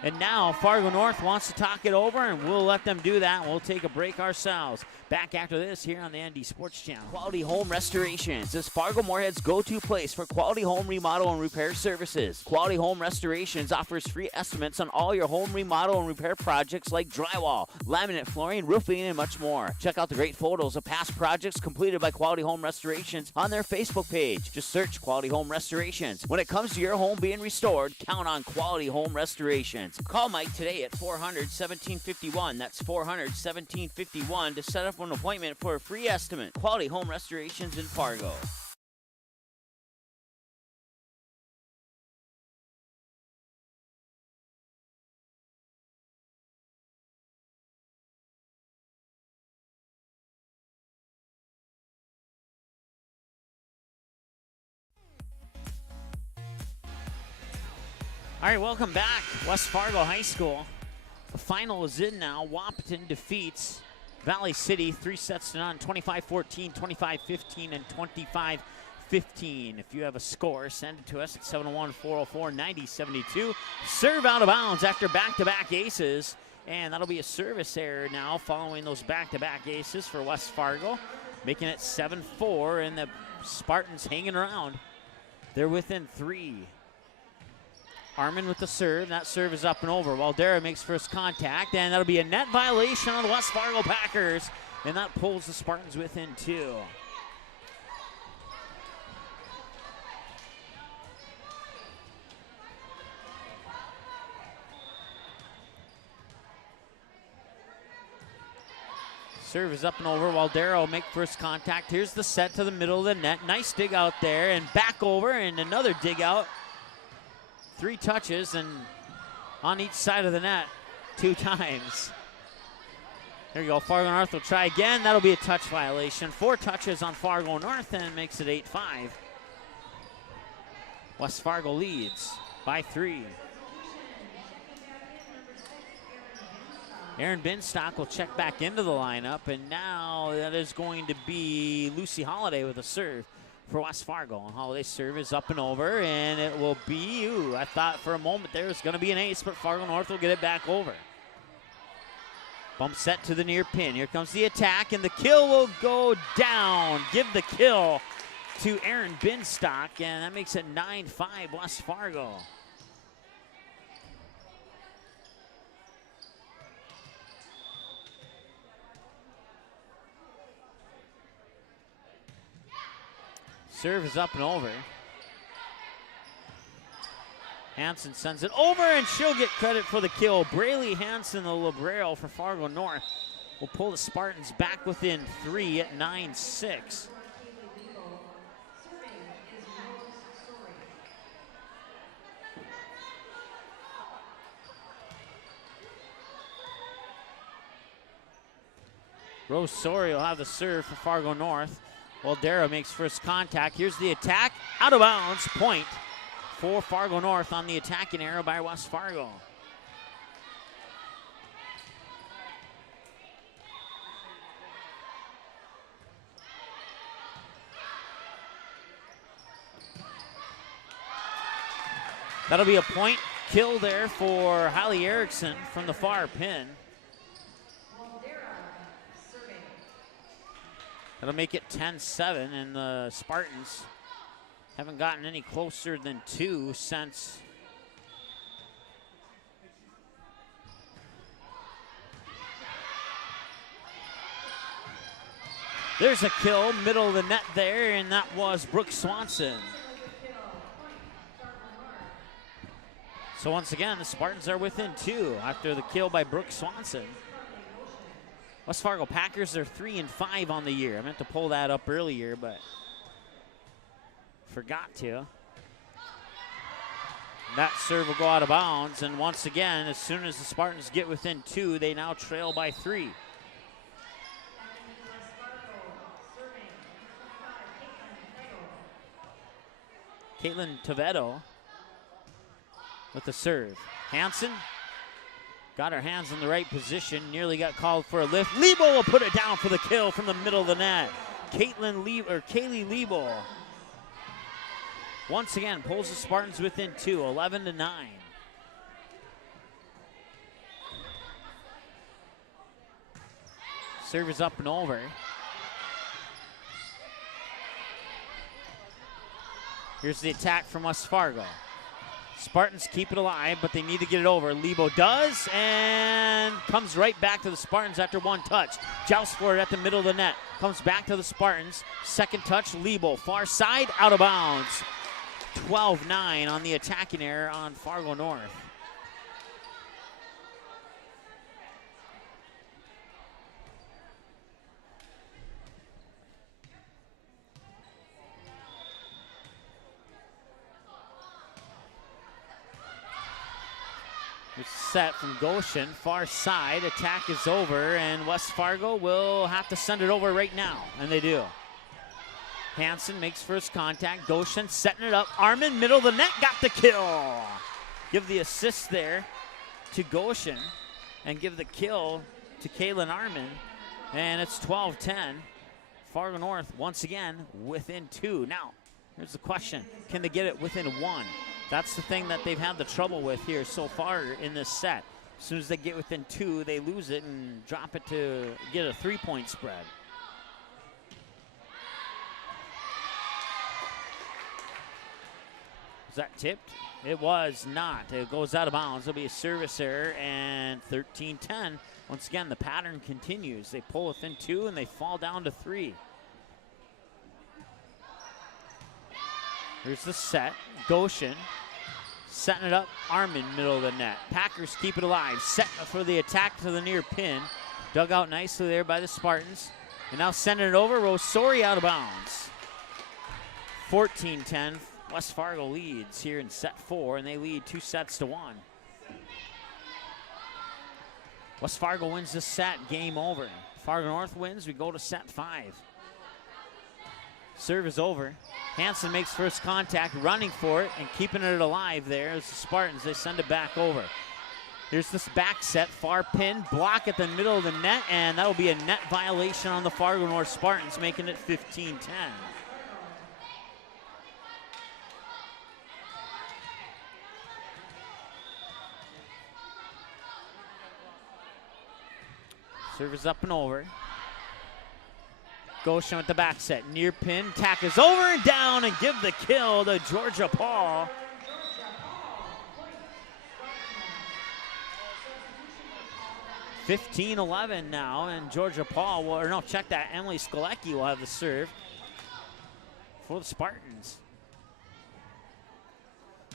And now Fargo North wants to talk it over, and we'll let them do that. We'll take a break ourselves. Back after this here on the ND Sports Channel. Quality Home Restorations is Fargo Moorhead's go-to place for quality home remodel and repair services. Quality Home Restorations offers free estimates on all your home remodel and repair projects like drywall, laminate flooring, roofing, and much more. Check out the great photos of past projects completed by Quality Home Restorations on their Facebook page. Just search Quality Home Restorations. When it comes to your home being restored, count on Quality Home Restorations. Call Mike today at 400-1751. That's 400-1751 to set up an appointment for a free estimate. Quality Home Restorations in Fargo. All right, welcome back. West Fargo High School. The final is in now. Wapaton defeats Valley City 3-0, 25-14, 25-15, and 25-15. If you have a score, send it to us at 701-404-9072. Serve out of bounds after back-to-back aces. And that'll be a service error now following those back-to-back aces for West Fargo, making it 7-4, and the Spartans hanging around. They're within 3. Armin with the serve. That serve is up and over. Waldera makes first contact, and that'll be a net violation on the West Fargo Packers, and that pulls the Spartans within 2. Serve is up and over. Waldera will make first contact. Here's the set to the middle of the net. Nice dig out there, and back over, and another dig out. 3 touches and on each side of the net 2 times. There you go. Fargo North will try again. That'll be a touch violation. 4 touches on Fargo North and makes it 8-5. West Fargo leads by 3. Aaron Binstock will check back into the lineup, and now that is going to be Lucy Holiday with a serve for West Fargo. And Holiday's serve is up and over, and it will be, I thought for a moment there was going to be an ace, but Fargo North will get it back over. Bump set to the near pin. Here comes the attack, and the kill will go down. Give the kill to Aaron Binstock, and that makes it 9-5 West Fargo. Serve is up and over. Hansen sends it over, and she'll get credit for the kill. Braylee Hansen, the libero for Fargo North, will pull the Spartans back within 3 at 9-6. Rose Sori will have the serve for Fargo North. Waldera makes first contact. Here's the attack. Out of bounds. Point for Fargo North on the attacking arrow by West Fargo. That'll be a point kill there for Hallie Erickson from the far pin. That'll make it 10-7, and the Spartans haven't gotten any closer than 2 since there's a kill, middle of the net there, and that was Brooke Swanson. So once again, the Spartans are within 2 after the kill by Brooke Swanson. West Fargo Packers are 3-5 on the year. I meant to pull that up earlier, but forgot to. That serve will go out of bounds, and once again, as soon as the Spartans get within 2, they now trail by 3. Caitlin Tovetto with the serve. Hansen got her hands in the right position, nearly got called for a lift. Lebo will put it down for the kill from the middle of the net. Kaylee Lebo once again pulls the Spartans within 2, 11-9. Serve is up and over. Here's the attack from West Fargo. Spartans keep it alive, but they need to get it over. Lebo does, and comes right back to the Spartans after one touch. Joust for it at the middle of the net. Comes back to the Spartans. Second touch, Lebo. Far side, out of bounds. 12-9 on the attacking error on Fargo North. It's set from Goshen, far side. Attack is over, and West Fargo will have to send it over right now, and they do. Hansen makes first contact. Goshen setting it up. Armin, middle of the net, got the kill. Give the assist there to Goshen, and give the kill to Kaylin Armin, and it's 12-10. Fargo North, once again, within 2. Now, here's the question. Can they get it within 1? That's the thing that they've had the trouble with here so far in this set. As soon as they get within 2, they lose it and drop it to get a 3-point spread. Was that tipped? It was not. It goes out of bounds. It'll be a service error, and 13-10. Once again, the pattern continues. They pull within 2, and they fall down to 3. Here's the set. Goshen setting it up. Armin, middle of the net. Packers keep it alive. Set for the attack to the near pin. Dug out nicely there by the Spartans. And now sending it over. Rosori out of bounds. 14-10. West Fargo leads here in set 4, and they lead 2-1. West Fargo wins this set. Game over. Fargo North wins. We go to set 5. Serve is over. Hansen makes first contact, running for it and keeping it alive there as the Spartans, they send it back over. Here's this back set, far pin, block at the middle of the net, and that'll be a net violation on the Fargo North Spartans, making it 15-10. Serve is up and over. Goshen with the back set, near pin, tack is over and down, and give the kill to Georgia Paul. (15-11) now, and Georgia Paul will, or no, check that. Emily Skolecki will have the serve for the Spartans.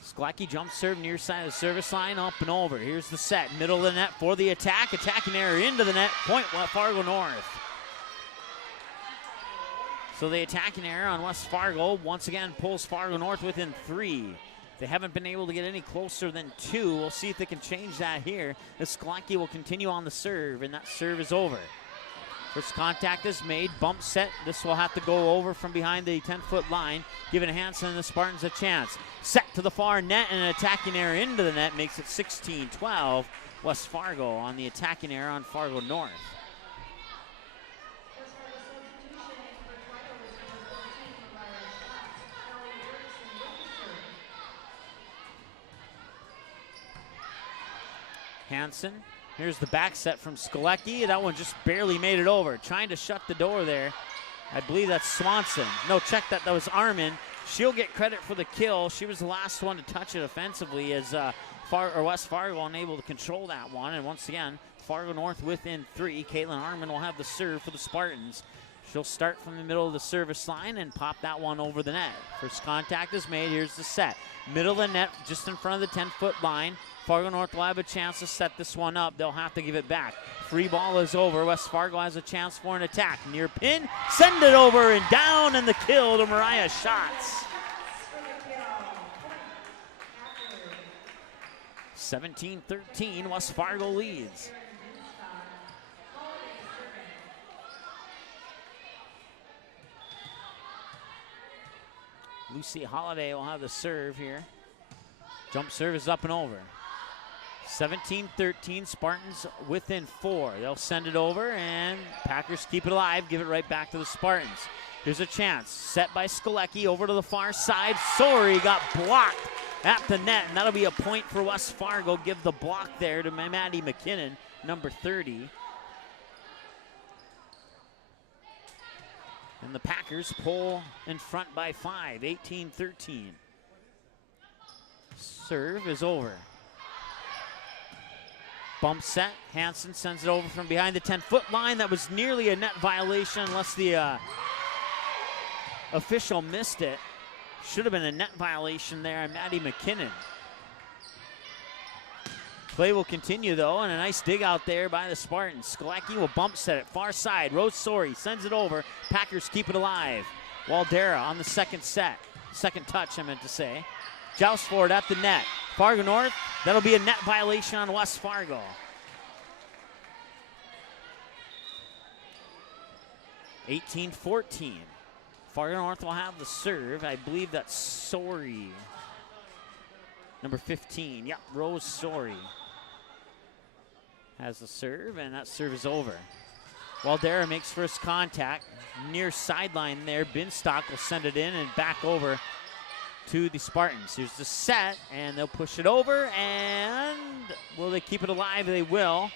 Skolecki jump serve near side of the service line, up and over. Here's the set, middle of the net for the attack. Attacking error into the net, point Fargo North. So the attacking error on West Fargo once again pulls Fargo North within 3. They haven't been able to get any closer than 2. We'll see if they can change that here. The Skolecki will continue on the serve, and that serve is over. First contact is made, bump set. This will have to go over from behind the 10-foot line, giving Hansen and the Spartans a chance. Set to the far net, and an attacking error into the net makes it 16-12. West Fargo on the attacking error on Fargo North. Hansen, here's the back set from Skolecki. That one just barely made it over. Trying to shut the door there. I believe that's Swanson. No, check that. That was Armin. She'll get credit for the kill. She was the last one to touch it offensively as West Fargo unable to control that one. And once again, Fargo North within 3. Caitlin Armin will have the serve for the Spartans. She'll start from the middle of the service line and pop that one over the net. First contact is made. Here's the set. Middle of the net, just in front of the 10-foot line. Fargo North will have a chance to set this one up. They'll have to give it back. Free ball is over. West Fargo has a chance for an attack. Near pin, send it over and down, and the kill to Mariah Schatz. 17-13, West Fargo leads. Lucy Holiday will have the serve here. Jump serve is up and over. 17-13, Spartans within 4. They'll send it over, and Packers keep it alive, give it right back to the Spartans. Here's a chance, set by Skolecki over to the far side. Sorry got blocked at the net, and that'll be a point for West Fargo. Give the block there to Maddie McKinnon, number 30. And the Packers pull in front by 5, 18-13. Serve is over. Bump set. Hansen sends it over from behind the 10-foot line. That was nearly a net violation unless the official missed it. Should have been a net violation there on Maddie McKinnon. Play will continue, though, and a nice dig out there by the Spartans. Skolecki will bump set it far side. Rose Sori sends it over. Packers keep it alive. Waldera on the second set. Second touch, I meant to say. Joust for it at the net. Fargo North, that'll be a net violation on West Fargo. (18-14). Fargo North will have the serve. I believe that's Sori. Number 15. Yep, Rose Sori has the serve, and that serve is over. Waldera makes first contact. Near sideline there. Binstock will send it in and back over to the Spartans. Here's the set, and they'll push it over, and will they keep it alive? They will.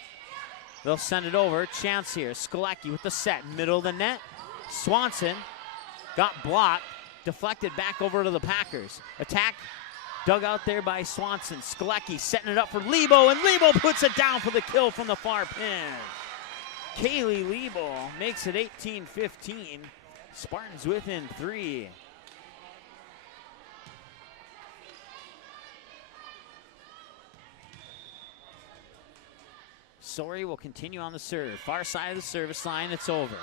They'll send it over. Chance here. Skolecki with the set. Middle of the net. Swanson got blocked. Deflected back over to the Packers. Attack dug out there by Swanson. Skolecki setting it up for Lebo, and Lebo puts it down for the kill from the far pin. Kaylee Lebo makes it 18-15. Spartans within 3. Sori will continue on the serve. Far side of the service line, it's over.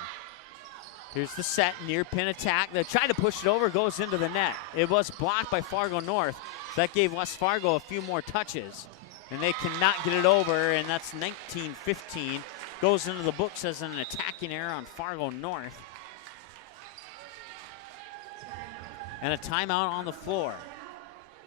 Here's the set, near pin attack. They try to push it over, goes into the net. It was blocked by Fargo North. That gave West Fargo a few more touches. And they cannot get it over, and that's 19-15. Goes into the books as an attacking error on Fargo North. And a timeout on the floor.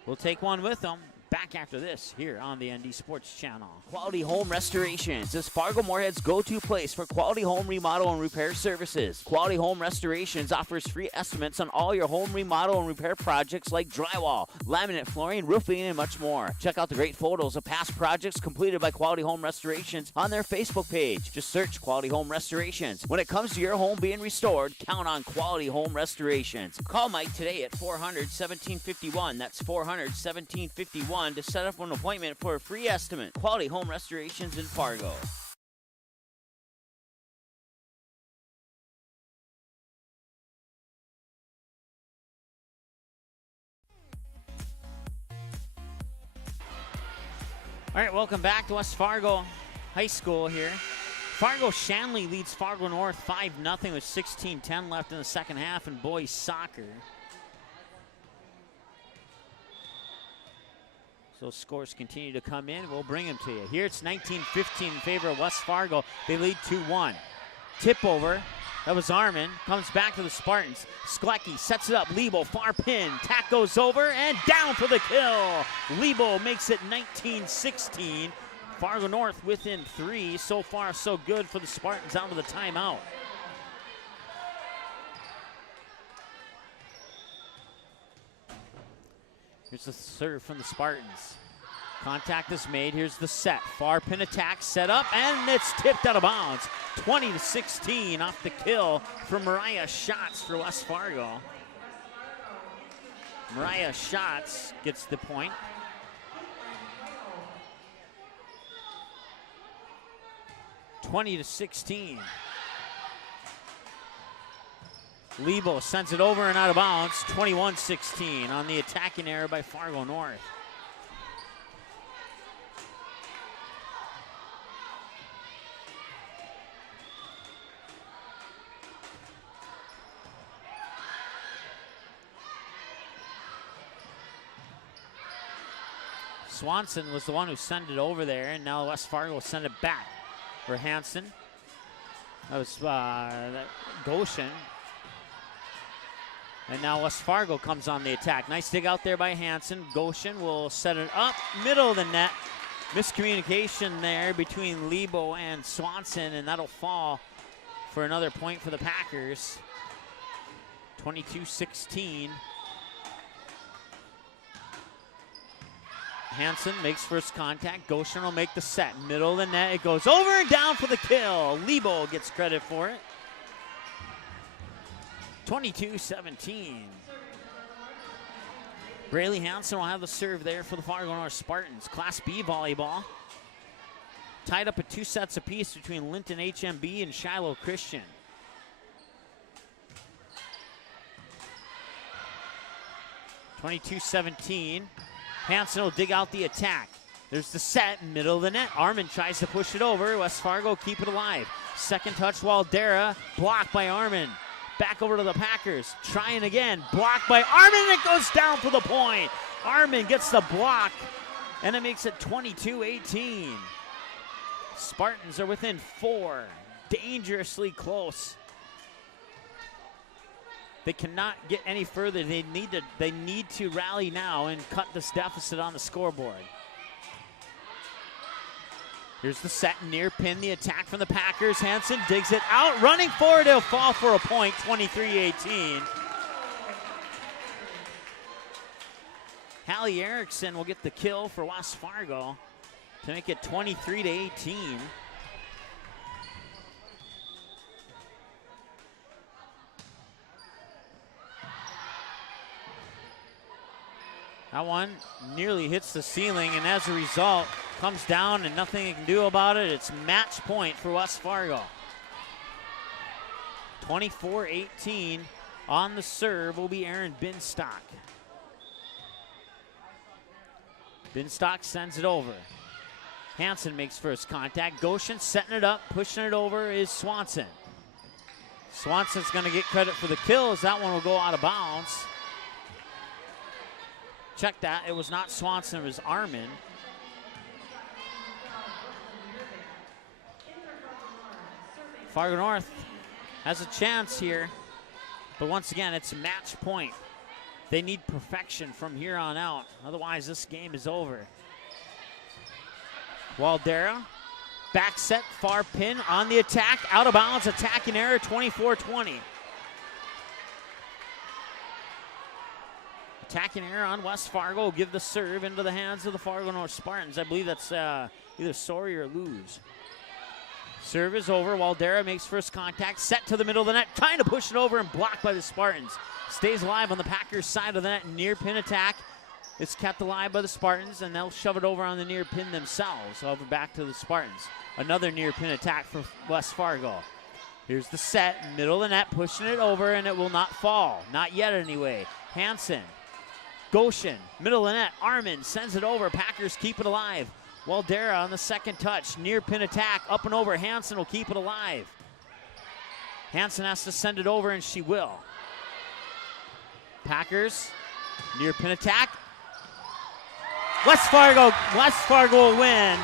We'll take one with them. Back after this here on the ND Sports Channel. Quality Home Restorations is Fargo Moorhead's go-to place for quality home remodel and repair services. Quality Home Restorations offers free estimates on all your home remodel and repair projects like drywall, laminate flooring, roofing, and much more. Check out the great photos of past projects completed by Quality Home Restorations on their Facebook page. Just search Quality Home Restorations. When it comes to your home being restored, count on Quality Home Restorations. Call Mike today at 400-1751. That's 400-1751. To set up an appointment for a free estimate. Quality Home Restorations in Fargo. All right, welcome back to West Fargo High School here. Fargo Shanley leads Fargo North 5-0 with 16:10 left in the second half in boys soccer. So scores continue to come in. We'll bring them to you. Here it's 19-15 in favor of West Fargo. They lead 2-1. Tip over. That was Armin. Comes back to the Spartans. Skolecki sets it up. Lebo, far pin. Tack goes over and down for the kill. Lebo makes it 19-16. Fargo North within 3. So far, so good for the Spartans out of the timeout. Here's the serve from the Spartans. Contact is made. Here's the set. Far pin attack set up, and it's tipped out of bounds. 20-16 off the kill from Mariah Schatz for West Fargo. Mariah Schatz gets the point. (20-16). Lebo sends it over and out of bounds. 21-16 on the attacking error by Fargo North. Swanson was the one who sent it over there, and now West Fargo will send it back for Hansen. That was Goshen. And now West Fargo comes on the attack. Nice dig out there by Hansen. Goshen will set it up, middle of the net. Miscommunication there between Lebo and Swanson, and that'll fall for another point for the Packers. 22-16. Hansen makes first contact. Goshen will make the set. Middle of the net. It goes over and down for the kill. Lebo gets credit for it. 22-17. Braylee Hansen will have the serve there for the Fargo North Spartans. Class B volleyball. Tied up at 2 sets apiece between Linton HMB and Shiloh Christian. (22-17). Hansen will dig out the attack. There's the set, middle of the net. Armin tries to push it over. West Fargo keep it alive. Second touch, Waldera, blocked by Armin. Back over to the Packers. Trying again, blocked by Armin, and it goes down for the point. Armin gets the block, and it makes it 22-18. Spartans are within 4, dangerously close. They cannot get any further. They need to rally now and cut this deficit on the scoreboard. Here's the set, near pin, the attack from the Packers. Hansen digs it out, running forward, he'll fall for a point, 23-18. Hallie Erickson will get the kill for West Fargo to make it 23-18. That one nearly hits the ceiling, and as a result, comes down and nothing you can do about it. It's match point for West Fargo. 24-18. On the serve will be Aaron Binstock. Binstock sends it over. Hansen makes first contact. Goshen setting it up, pushing it over is Swanson. Swanson's going to get credit for the kill as that one will go out of bounds. Check that. It was not Swanson, it was Armin. Fargo North has a chance here, but once again, it's match point. They need perfection from here on out. Otherwise, this game is over. Waldera, back set, far pin on the attack, out of bounds, attacking error, 24-20. Attacking error on West Fargo will give the serve into the hands of the Fargo North Spartans. I believe that's either Sorry or lose. Serve is over. Waldera makes first contact. Set to the middle of the net. Trying to push it over and blocked by the Spartans. Stays alive on the Packers side of the net. Near pin attack. It's kept alive by the Spartans, and they'll shove it over on the near pin themselves. Over back to the Spartans. Another near pin attack for West Fargo. Here's the set. Middle of the net. Pushing it over, and it will not fall. Not yet anyway. Hansen. Goshen. Middle of the net. Armin sends it over. Packers keep it alive. Waldera on the second touch. Near pin attack. Up and over. Hansen will keep it alive. Hansen has to send it over, and she will. Packers. Near pin attack. West Fargo will win,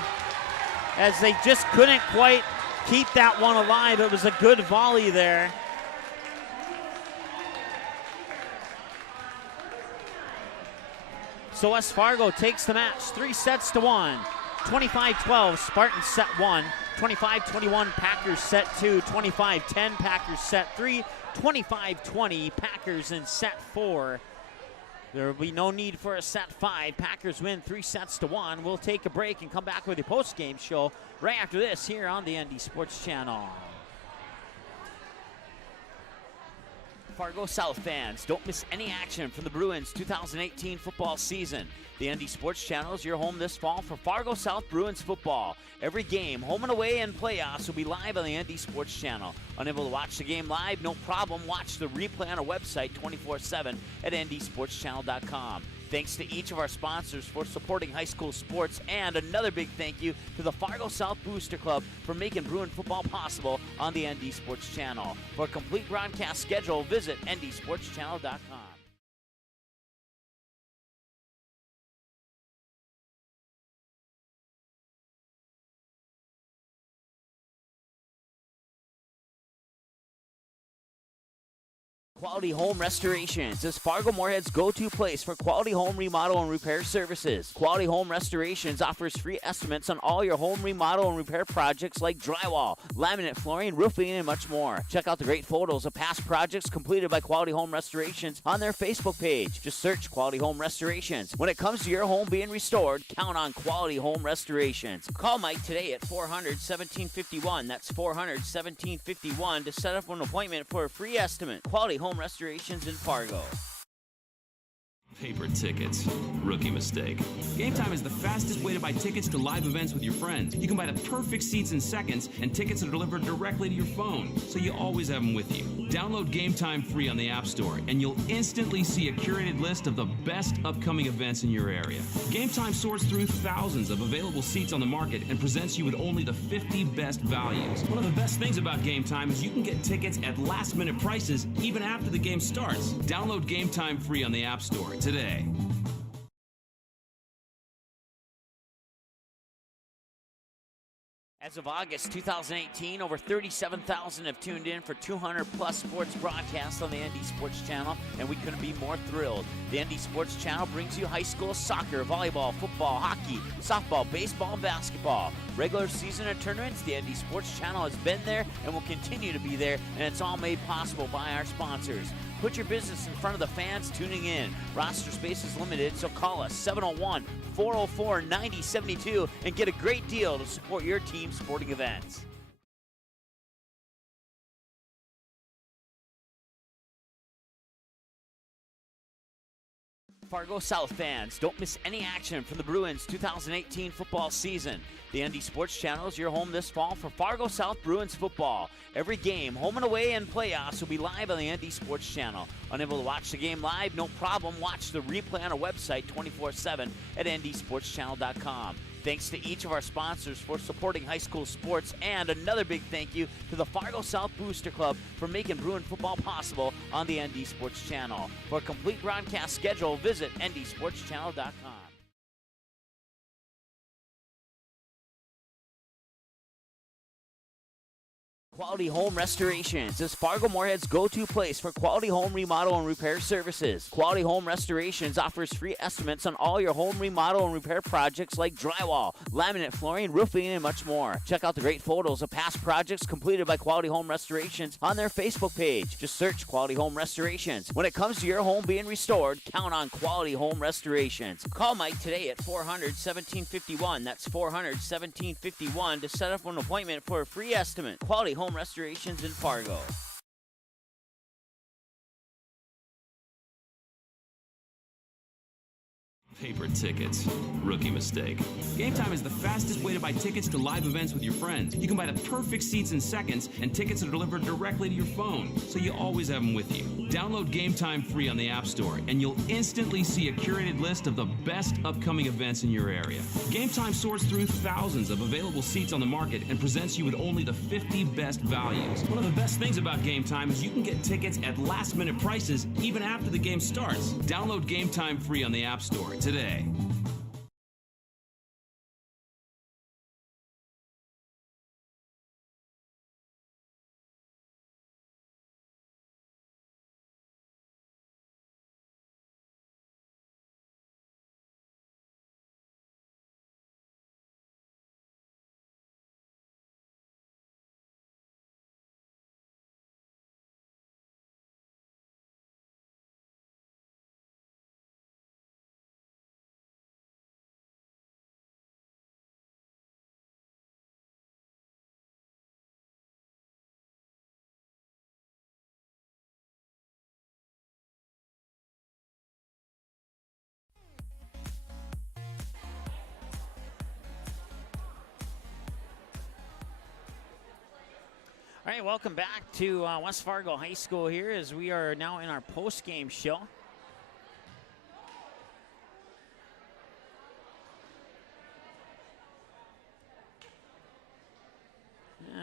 as they just couldn't quite keep that one alive. It was a good volley there. So West Fargo takes the match 3-1. 25-12, Spartans set 1. 25-21, Packers set 2. 25-10, Packers set 3. 25-20, Packers in set 4. There will be no need for a set 5. Packers win 3-1. We'll take a break and come back with a post-game show right after this here on the ND Sports Channel. Fargo South fans, don't miss any action from the Bruins 2018 football season. The ND Sports Channel is your home this fall for Fargo South Bruins football. Every game, home and away, and playoffs will be live on the ND Sports Channel. Unable to watch the game live? No problem. Watch the replay on our website 24/7 at ndsportschannel.com. Thanks to each of our sponsors for supporting high school sports, and another big thank you to the Fargo South Booster Club for making Bruin football possible on the ND Sports Channel. For a complete broadcast schedule, visit ndsportschannel.com. Quality Home Restorations is Fargo Moorhead's go-to place for quality home remodel and repair services. Quality Home Restorations offers free estimates on all your home remodel and repair projects like drywall, laminate flooring, roofing, and much more. Check out the great photos of past projects completed by Quality Home Restorations on their Facebook page. Just search Quality Home Restorations. When it comes to your home being restored, count on Quality Home Restorations. Call Mike today at 400-1751. That's 400-1751 to set up an appointment for a free estimate. Quality Home Home Restorations in Fargo. Paper tickets. Rookie mistake. Game Time is the fastest way to buy tickets to live events with your friends. You can buy the perfect seats in seconds, and tickets are delivered directly to your phone, so you always have them with you. Download Game Time free on the App Store, and you'll instantly see a curated list of the best upcoming events in your area. Game Time sorts through thousands of available seats on the market and presents you with only the 50 best values. One of the best things about Game Time is you can get tickets at last-minute prices even after the game starts. Download Game Time free on the App Store today. As of August 2018, over 37,000 have tuned in for 200-plus sports broadcasts on the ND Sports Channel, and we couldn't be more thrilled. The ND Sports Channel brings you high school soccer, volleyball, football, hockey, softball, baseball, and basketball. Regular season and tournaments, the ND Sports Channel has been there and will continue to be there, and it's all made possible by our sponsors. Put your business in front of the fans tuning in. Roster space is limited, so call us 701-404-9072 and get a great deal to support your team's sporting events. Fargo South fans, don't miss any action from the Bruins 2018 football season. The ND Sports Channel is your home this fall for Fargo South Bruins football. Every game, home and away, and playoffs will be live on the ND Sports Channel. Unable to watch the game live? No problem. Watch the replay on our website 24/7 at ndsportschannel.com. Thanks to each of our sponsors for supporting high school sports, and another big thank you to the Fargo South Booster Club for making Bruin football possible on the ND Sports Channel. For a complete broadcast schedule, visit ndsportschannel.com. Quality Home Restorations is Fargo Moorhead's go-to place for quality home remodel and repair services. Quality Home Restorations offers free estimates on all your home remodel and repair projects like drywall, laminate flooring, roofing, and much more. Check out the great photos of past projects completed by Quality Home Restorations on their Facebook page. Just search Quality Home Restorations. When it comes to your home being restored, count on Quality Home Restorations. Call Mike today at 400-1751. That's 400-1751 to set up an appointment for a free estimate. Quality Home Restorations in Fargo. Paper tickets. Rookie mistake. Game Time is the fastest way to buy tickets to live events with your friends. You can buy the perfect seats in seconds, and tickets are delivered directly to your phone, so you always have them with you. Download Game Time free on the App Store, and you'll instantly see a curated list of the best upcoming events in your area. Game Time sorts through thousands of available seats on the market and presents you with only the 50 best values. One of the best things about Game Time is you can get tickets at last-minute prices even after the game starts. Download Game Time free on the App Store today. All right, welcome back to West Fargo High School here as we are now in our post-game show.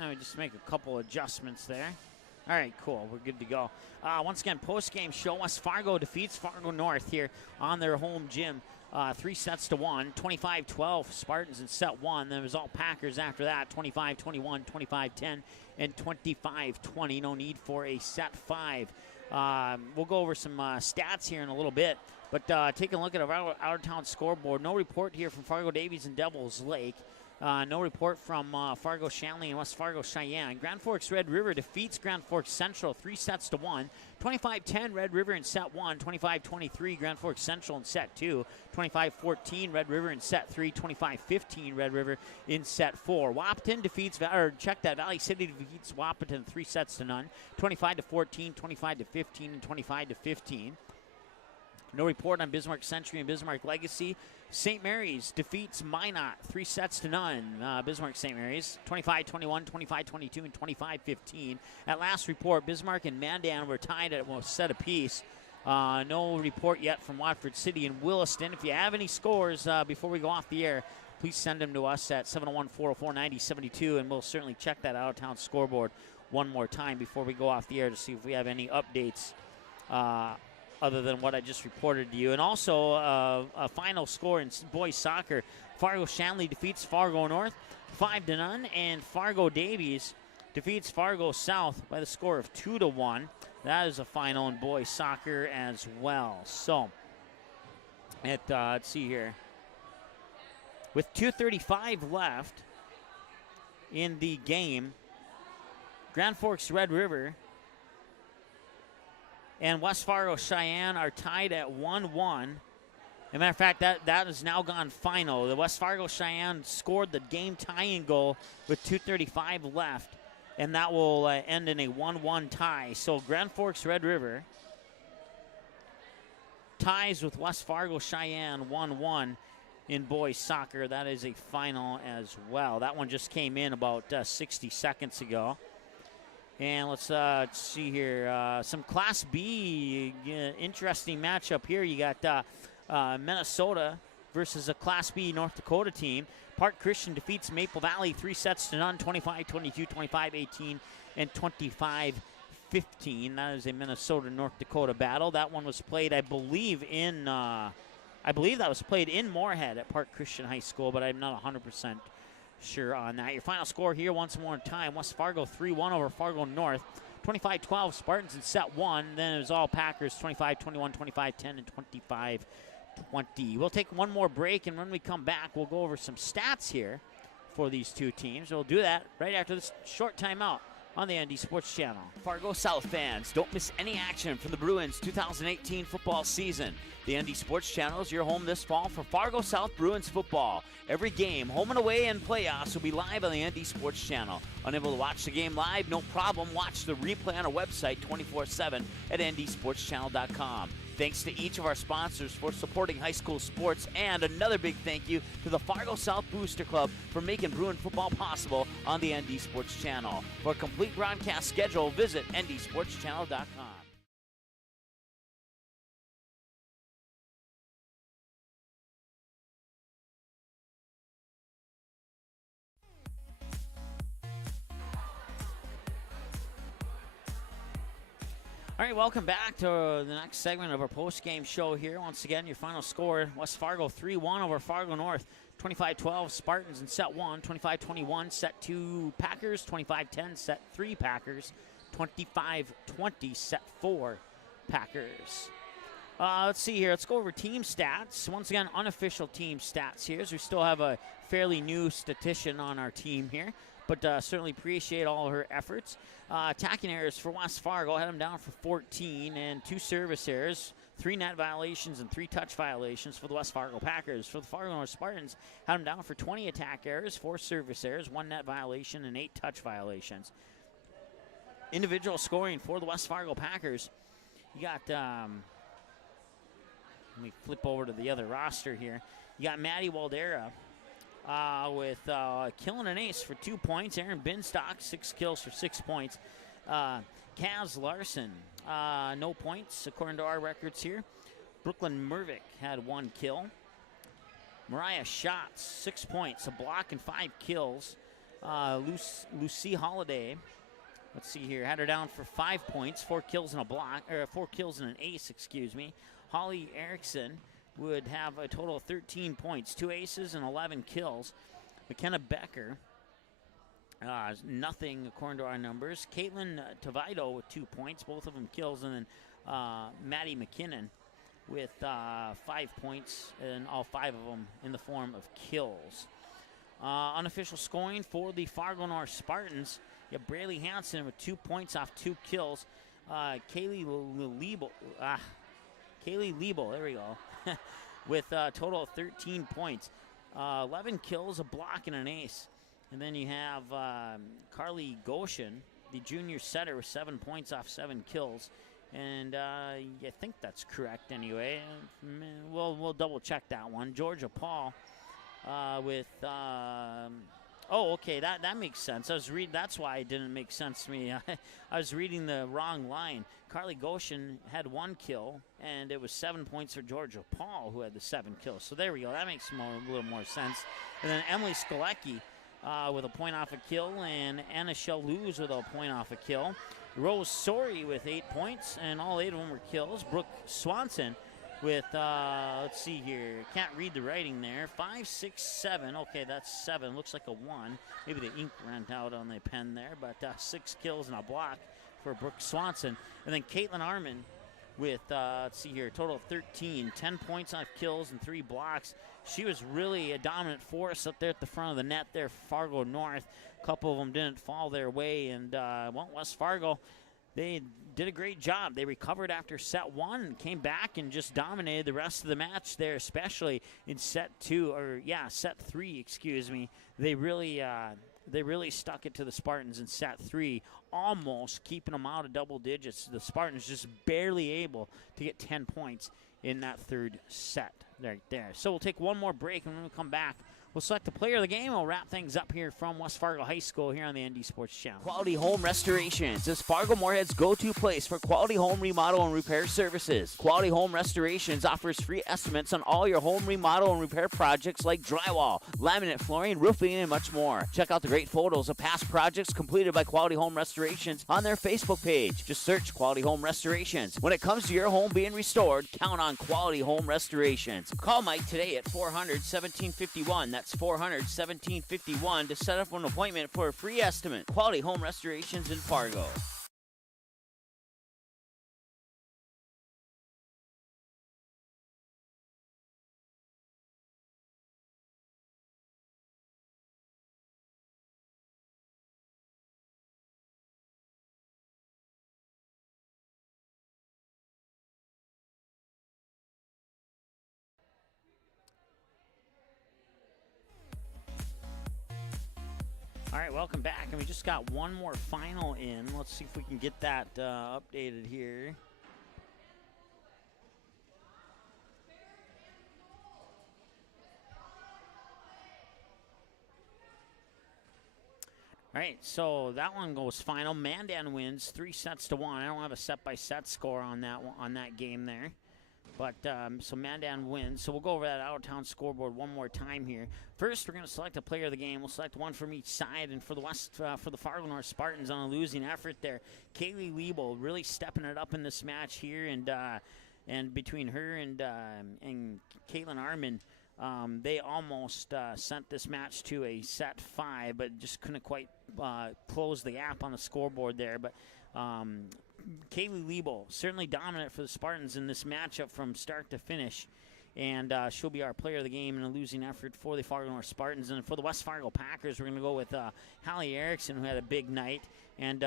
We just make a couple adjustments there. All right, cool. We're good to go. Once again, post-game show. West Fargo defeats Fargo North here on their home gym. 3-1, 25-12 Spartans in set one. Then it was all Packers after that, 25-21, 25-10, and 25-20. No need for a set five. We'll go over some stats here in a little bit, but taking a look at our out-of-town scoreboard. No report here from Fargo Davies and Devils Lake. No report from Fargo Shanley and West Fargo Cheyenne. Grand Forks Red River defeats Grand Forks Central 3-1. 25-10 Red River in set 1. 25-23 Grand Forks Central in set 2. 25-14 Red River in set 3. 25-15 Red River in set 4. Wahpeton defeats, Valley City defeats Wahpeton 3-0. 25-14, 25-15, and 25-15. No report on Bismarck Century and Bismarck Legacy. St. Mary's defeats Minot 3-0. Bismarck St. Mary's 25-21, 25-22, and 25-15. At last report, Bismarck and Mandan were tied at a set apiece. No report yet from Watford City and Williston. If you have any scores before we go off the air, please send them to us at 701-404-9072, and we'll certainly check that out-of-town scoreboard one more time before we go off the air to see if we have any updates other than what I just reported to you. And also a final score in boys soccer. Fargo Shanley defeats Fargo North 5-0, and Fargo Davies defeats Fargo South by the score of 2-1. That is a final in boys soccer as well. So, let's see here. With 2:35 left in the game, Grand Forks Red River and West Fargo Cheyenne are tied at 1-1. As a matter of fact, that has now gone final. The West Fargo Cheyenne scored the game tying goal with 2:35 left, and that will end in a 1-1 tie. So Grand Forks Red River ties with West Fargo Cheyenne 1-1 in boys soccer. That is a final as well. That one just came in about 60 seconds ago. And let's see here. Some Class B interesting matchup here. You got Minnesota versus a Class B North Dakota team. Park Christian defeats Maple Valley 3-0, 25-22, 25-18, and 25-15. That is a Minnesota-North Dakota battle. That one was played, I believe that was played in Moorhead at Park Christian High School, but I'm not 100% sure on that. Your final score here once more in time. West Fargo 3-1 over Fargo North. 25-12 Spartans in set 1. Then it was all Packers 25-21, 25-10, and 25-20. We'll take one more break, and when we come back, we'll go over some stats here for these two teams. We'll do that right after this short timeout on the ND Sports Channel. Fargo South fans, don't miss any action from the Bruins 2018 football season. The ND Sports Channel is your home this fall for Fargo South Bruins football. Every game, home and away, and playoffs will be live on the ND Sports Channel. Unable to watch the game live? No problem. Watch the replay on our website 24/7 at ndsportschannel.com. Thanks to each of our sponsors for supporting high school sports, and another big thank you to the Fargo South Booster Club for making Bruin football possible on the ND Sports Channel. For a complete broadcast schedule, visit ndsportschannel.com. All right, welcome back to the next segment of our post-game show here. Once again, your final score, West Fargo 3-1 over Fargo North. 25-12 Spartans in set 1, 25-21 set 2 Packers, 25-10 set 3 Packers, 25-20 set 4 Packers. Let's see here. Let's go over team stats. Once again, unofficial team stats here, as we still have a fairly new statistician on our team here, but certainly appreciate all her efforts. Attacking errors for West Fargo had them down for 14, and 2 service errors, 3 net violations, and 3 touch violations for the West Fargo Packers. For the Fargo North Spartans, had them down for 20 attack errors, 4 service errors, 1 net violation, and 8 touch violations. Individual scoring for the West Fargo Packers, you got, let me flip over to the other roster here. You got Maddie Waldera with killing an ace for 2 points. Aaron Binstock, 6 kills for 6 points. Kaz Larson, no points according to our records here. Brooklyn Mervick had 1 kill. Mariah Schatz, 6 points, a block and 5 kills. Lucy Holiday, let's see here, had her down for 5 points, 4 kills and a block, or 4 kills and an ace, excuse me. Holly Erickson would have a total of 13 points, 2 aces and 11 kills. McKenna Becker, nothing according to our numbers. Caitlin Tavito with 2 points, both of them kills, and then Maddie McKinnon with 5 points, and all 5 of them in the form of kills. Unofficial scoring for the Fargo North Spartans. You have Braylee Hansen with 2 points off 2 kills. Kaylee Liebel, there we go, with a total of 13 points. 11 kills, a block, and an ace. And then you have Carly Goshen, the junior setter, with 7 points off 7 kills. And I think that's correct anyway. We'll double check that one. Georgia Paul with okay, that makes sense. That's why it didn't make sense to me. I was reading the wrong line. Carly Goshen had 1 kill, and it was 7 points for Georgia Paul, who had the 7 kills. So there we go. That makes a little more sense. And then Emily Skolecki with a point off a kill, and Anna Shaluz with a point off a kill. Rose Sori with 8 points, and all 8 of them were kills. Brooke Swanson with, let's see here, can't read the writing there, 5, 6, 7. Okay, that's 7. Looks like a 1. Maybe the ink ran out on the pen there, but 6 kills and a block for Brooke Swanson. And then Caitlin Arman with, let's see here, a total of 13, 10 points on kills and 3 blocks. She was really a dominant force up there at the front of the net there, Fargo North. A couple of them didn't fall their way, and, West Fargo, they did a great job. They recovered after set 1 and came back and just dominated the rest of the match there, especially in set 3, excuse me. They really stuck it to the Spartans in set 3, almost keeping them out of double digits. The Spartans just barely able to get 10 points in that third set right there. So we'll take one more break, and when we come back, we'll select the player of the game. We'll wrap things up here from West Fargo High School here on the ND Sports Channel. Quality Home Restorations is Fargo Moorhead's go-to place for quality home remodel and repair services. Quality Home Restorations offers free estimates on all your home remodel and repair projects like drywall, laminate flooring, roofing, and much more. Check out the great photos of past projects completed by Quality Home Restorations on their Facebook page. Just search Quality Home Restorations. When it comes to your home being restored, count on Quality Home Restorations. Call Mike today at 400-1751. That's 400-1751 to set up an appointment for a free estimate. Quality Home Restorations in Fargo. All right, welcome back, and we just got one more final in. Let's see if we can get that updated here. All right, so that one goes final. Mandan wins 3-1. I don't have a set-by-set score on that game there. But so Mandan wins. So we'll go over that out-of-town scoreboard one more time here. First, we're going to select a player of the game. We'll select one from each side. And for the Fargo North Spartans on a losing effort there, Kaylee Liebel really stepping it up in this match here. And between her and Caitlin Arman, they almost sent this match to a set 5, but just couldn't quite close the gap on the scoreboard there. But Kaylee Liebel, certainly dominant for the Spartans in this matchup from start to finish. And she'll be our player of the game in a losing effort for the Fargo North Spartans. And for the West Fargo Packers, we're going to go with Hallie Erickson, who had a big night. And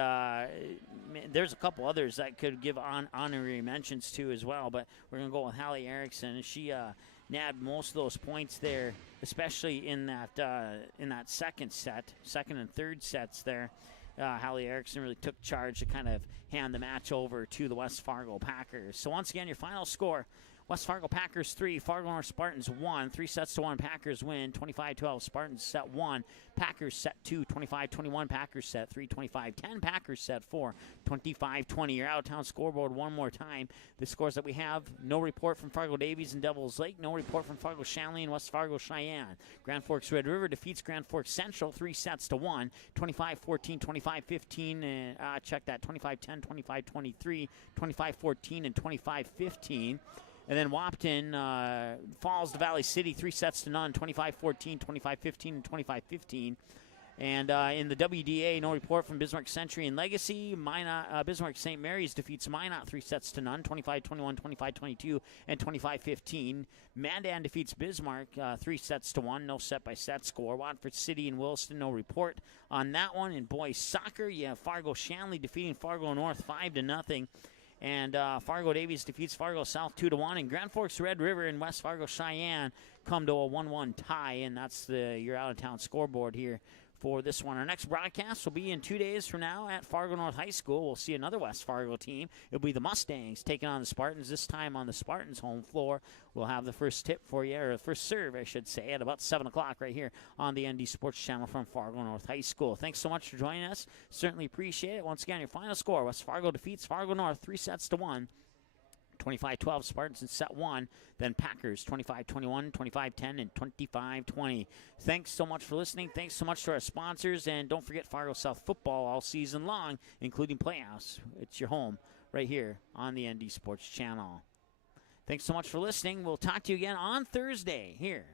there's a couple others that could give honorary mentions to as well. But we're going to go with Hallie Erickson. And she nabbed most of those points there, especially in that second and third sets there. Hallie Erickson really took charge to kind of hand the match over to the West Fargo Packers. So once again, your final score, West Fargo Packers 3, Fargo North Spartans 1, 3-1. Packers win, 25-12. Spartans set 1, Packers set 2, 25-21. Packers set 3, 25-10. Packers set 4, 25-20. Your out-of-town scoreboard one more time. The scores that we have: no report from Fargo Davies and Devils Lake, no report from Fargo Shanley and West Fargo Cheyenne. Grand Forks Red River defeats Grand Forks Central 3-1, 25-14, 25-15. Check that, 25-10, 25-23, 25-14, and 25-15. And then Wapton falls to Valley City 3-0, 25-14, 25-15, and 25-15. And in the WDA, no report from Bismarck Century and Legacy. Bismarck St. Mary's defeats Minot 3-0, 25-21, 25-22, and 25-15. Mandan defeats Bismarck 3-1, no set-by-set score. Watford City and Williston, no report on that one. In boys soccer, you have Fargo Shanley defeating Fargo North 5-0. And Fargo Davies defeats Fargo South 2-1. And Grand Forks Red River and West Fargo Cheyenne come to a 1-1 tie. And that's your out-of-town scoreboard here for this one. Our next broadcast will be in 2 days from now at Fargo North High School. We'll see another West Fargo team. It'll be the Mustangs taking on the Spartans, this time on the Spartans' home floor. We'll have the first tip for you, or the first serve, I should say, at about 7 o'clock right here on the ND Sports Channel from Fargo North High School. Thanks so much for joining us. Certainly appreciate it. Once again, your final score, West Fargo defeats Fargo North 3-1. 25-12 Spartans in set 1, then Packers 25-21, 25-10, and 25-20. Thanks so much for listening. Thanks so much to our sponsors, and don't forget Fargo South football all season long, including playoffs. It's your home right here on the ND Sports Channel. Thanks so much for listening. We'll talk to you again on Thursday here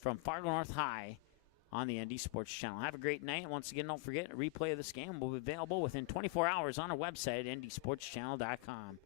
from Fargo North High on the ND Sports Channel. Have a great night. Once again, don't forget, a replay of this game will be available within 24 hours on our website at ndsportschannel.com.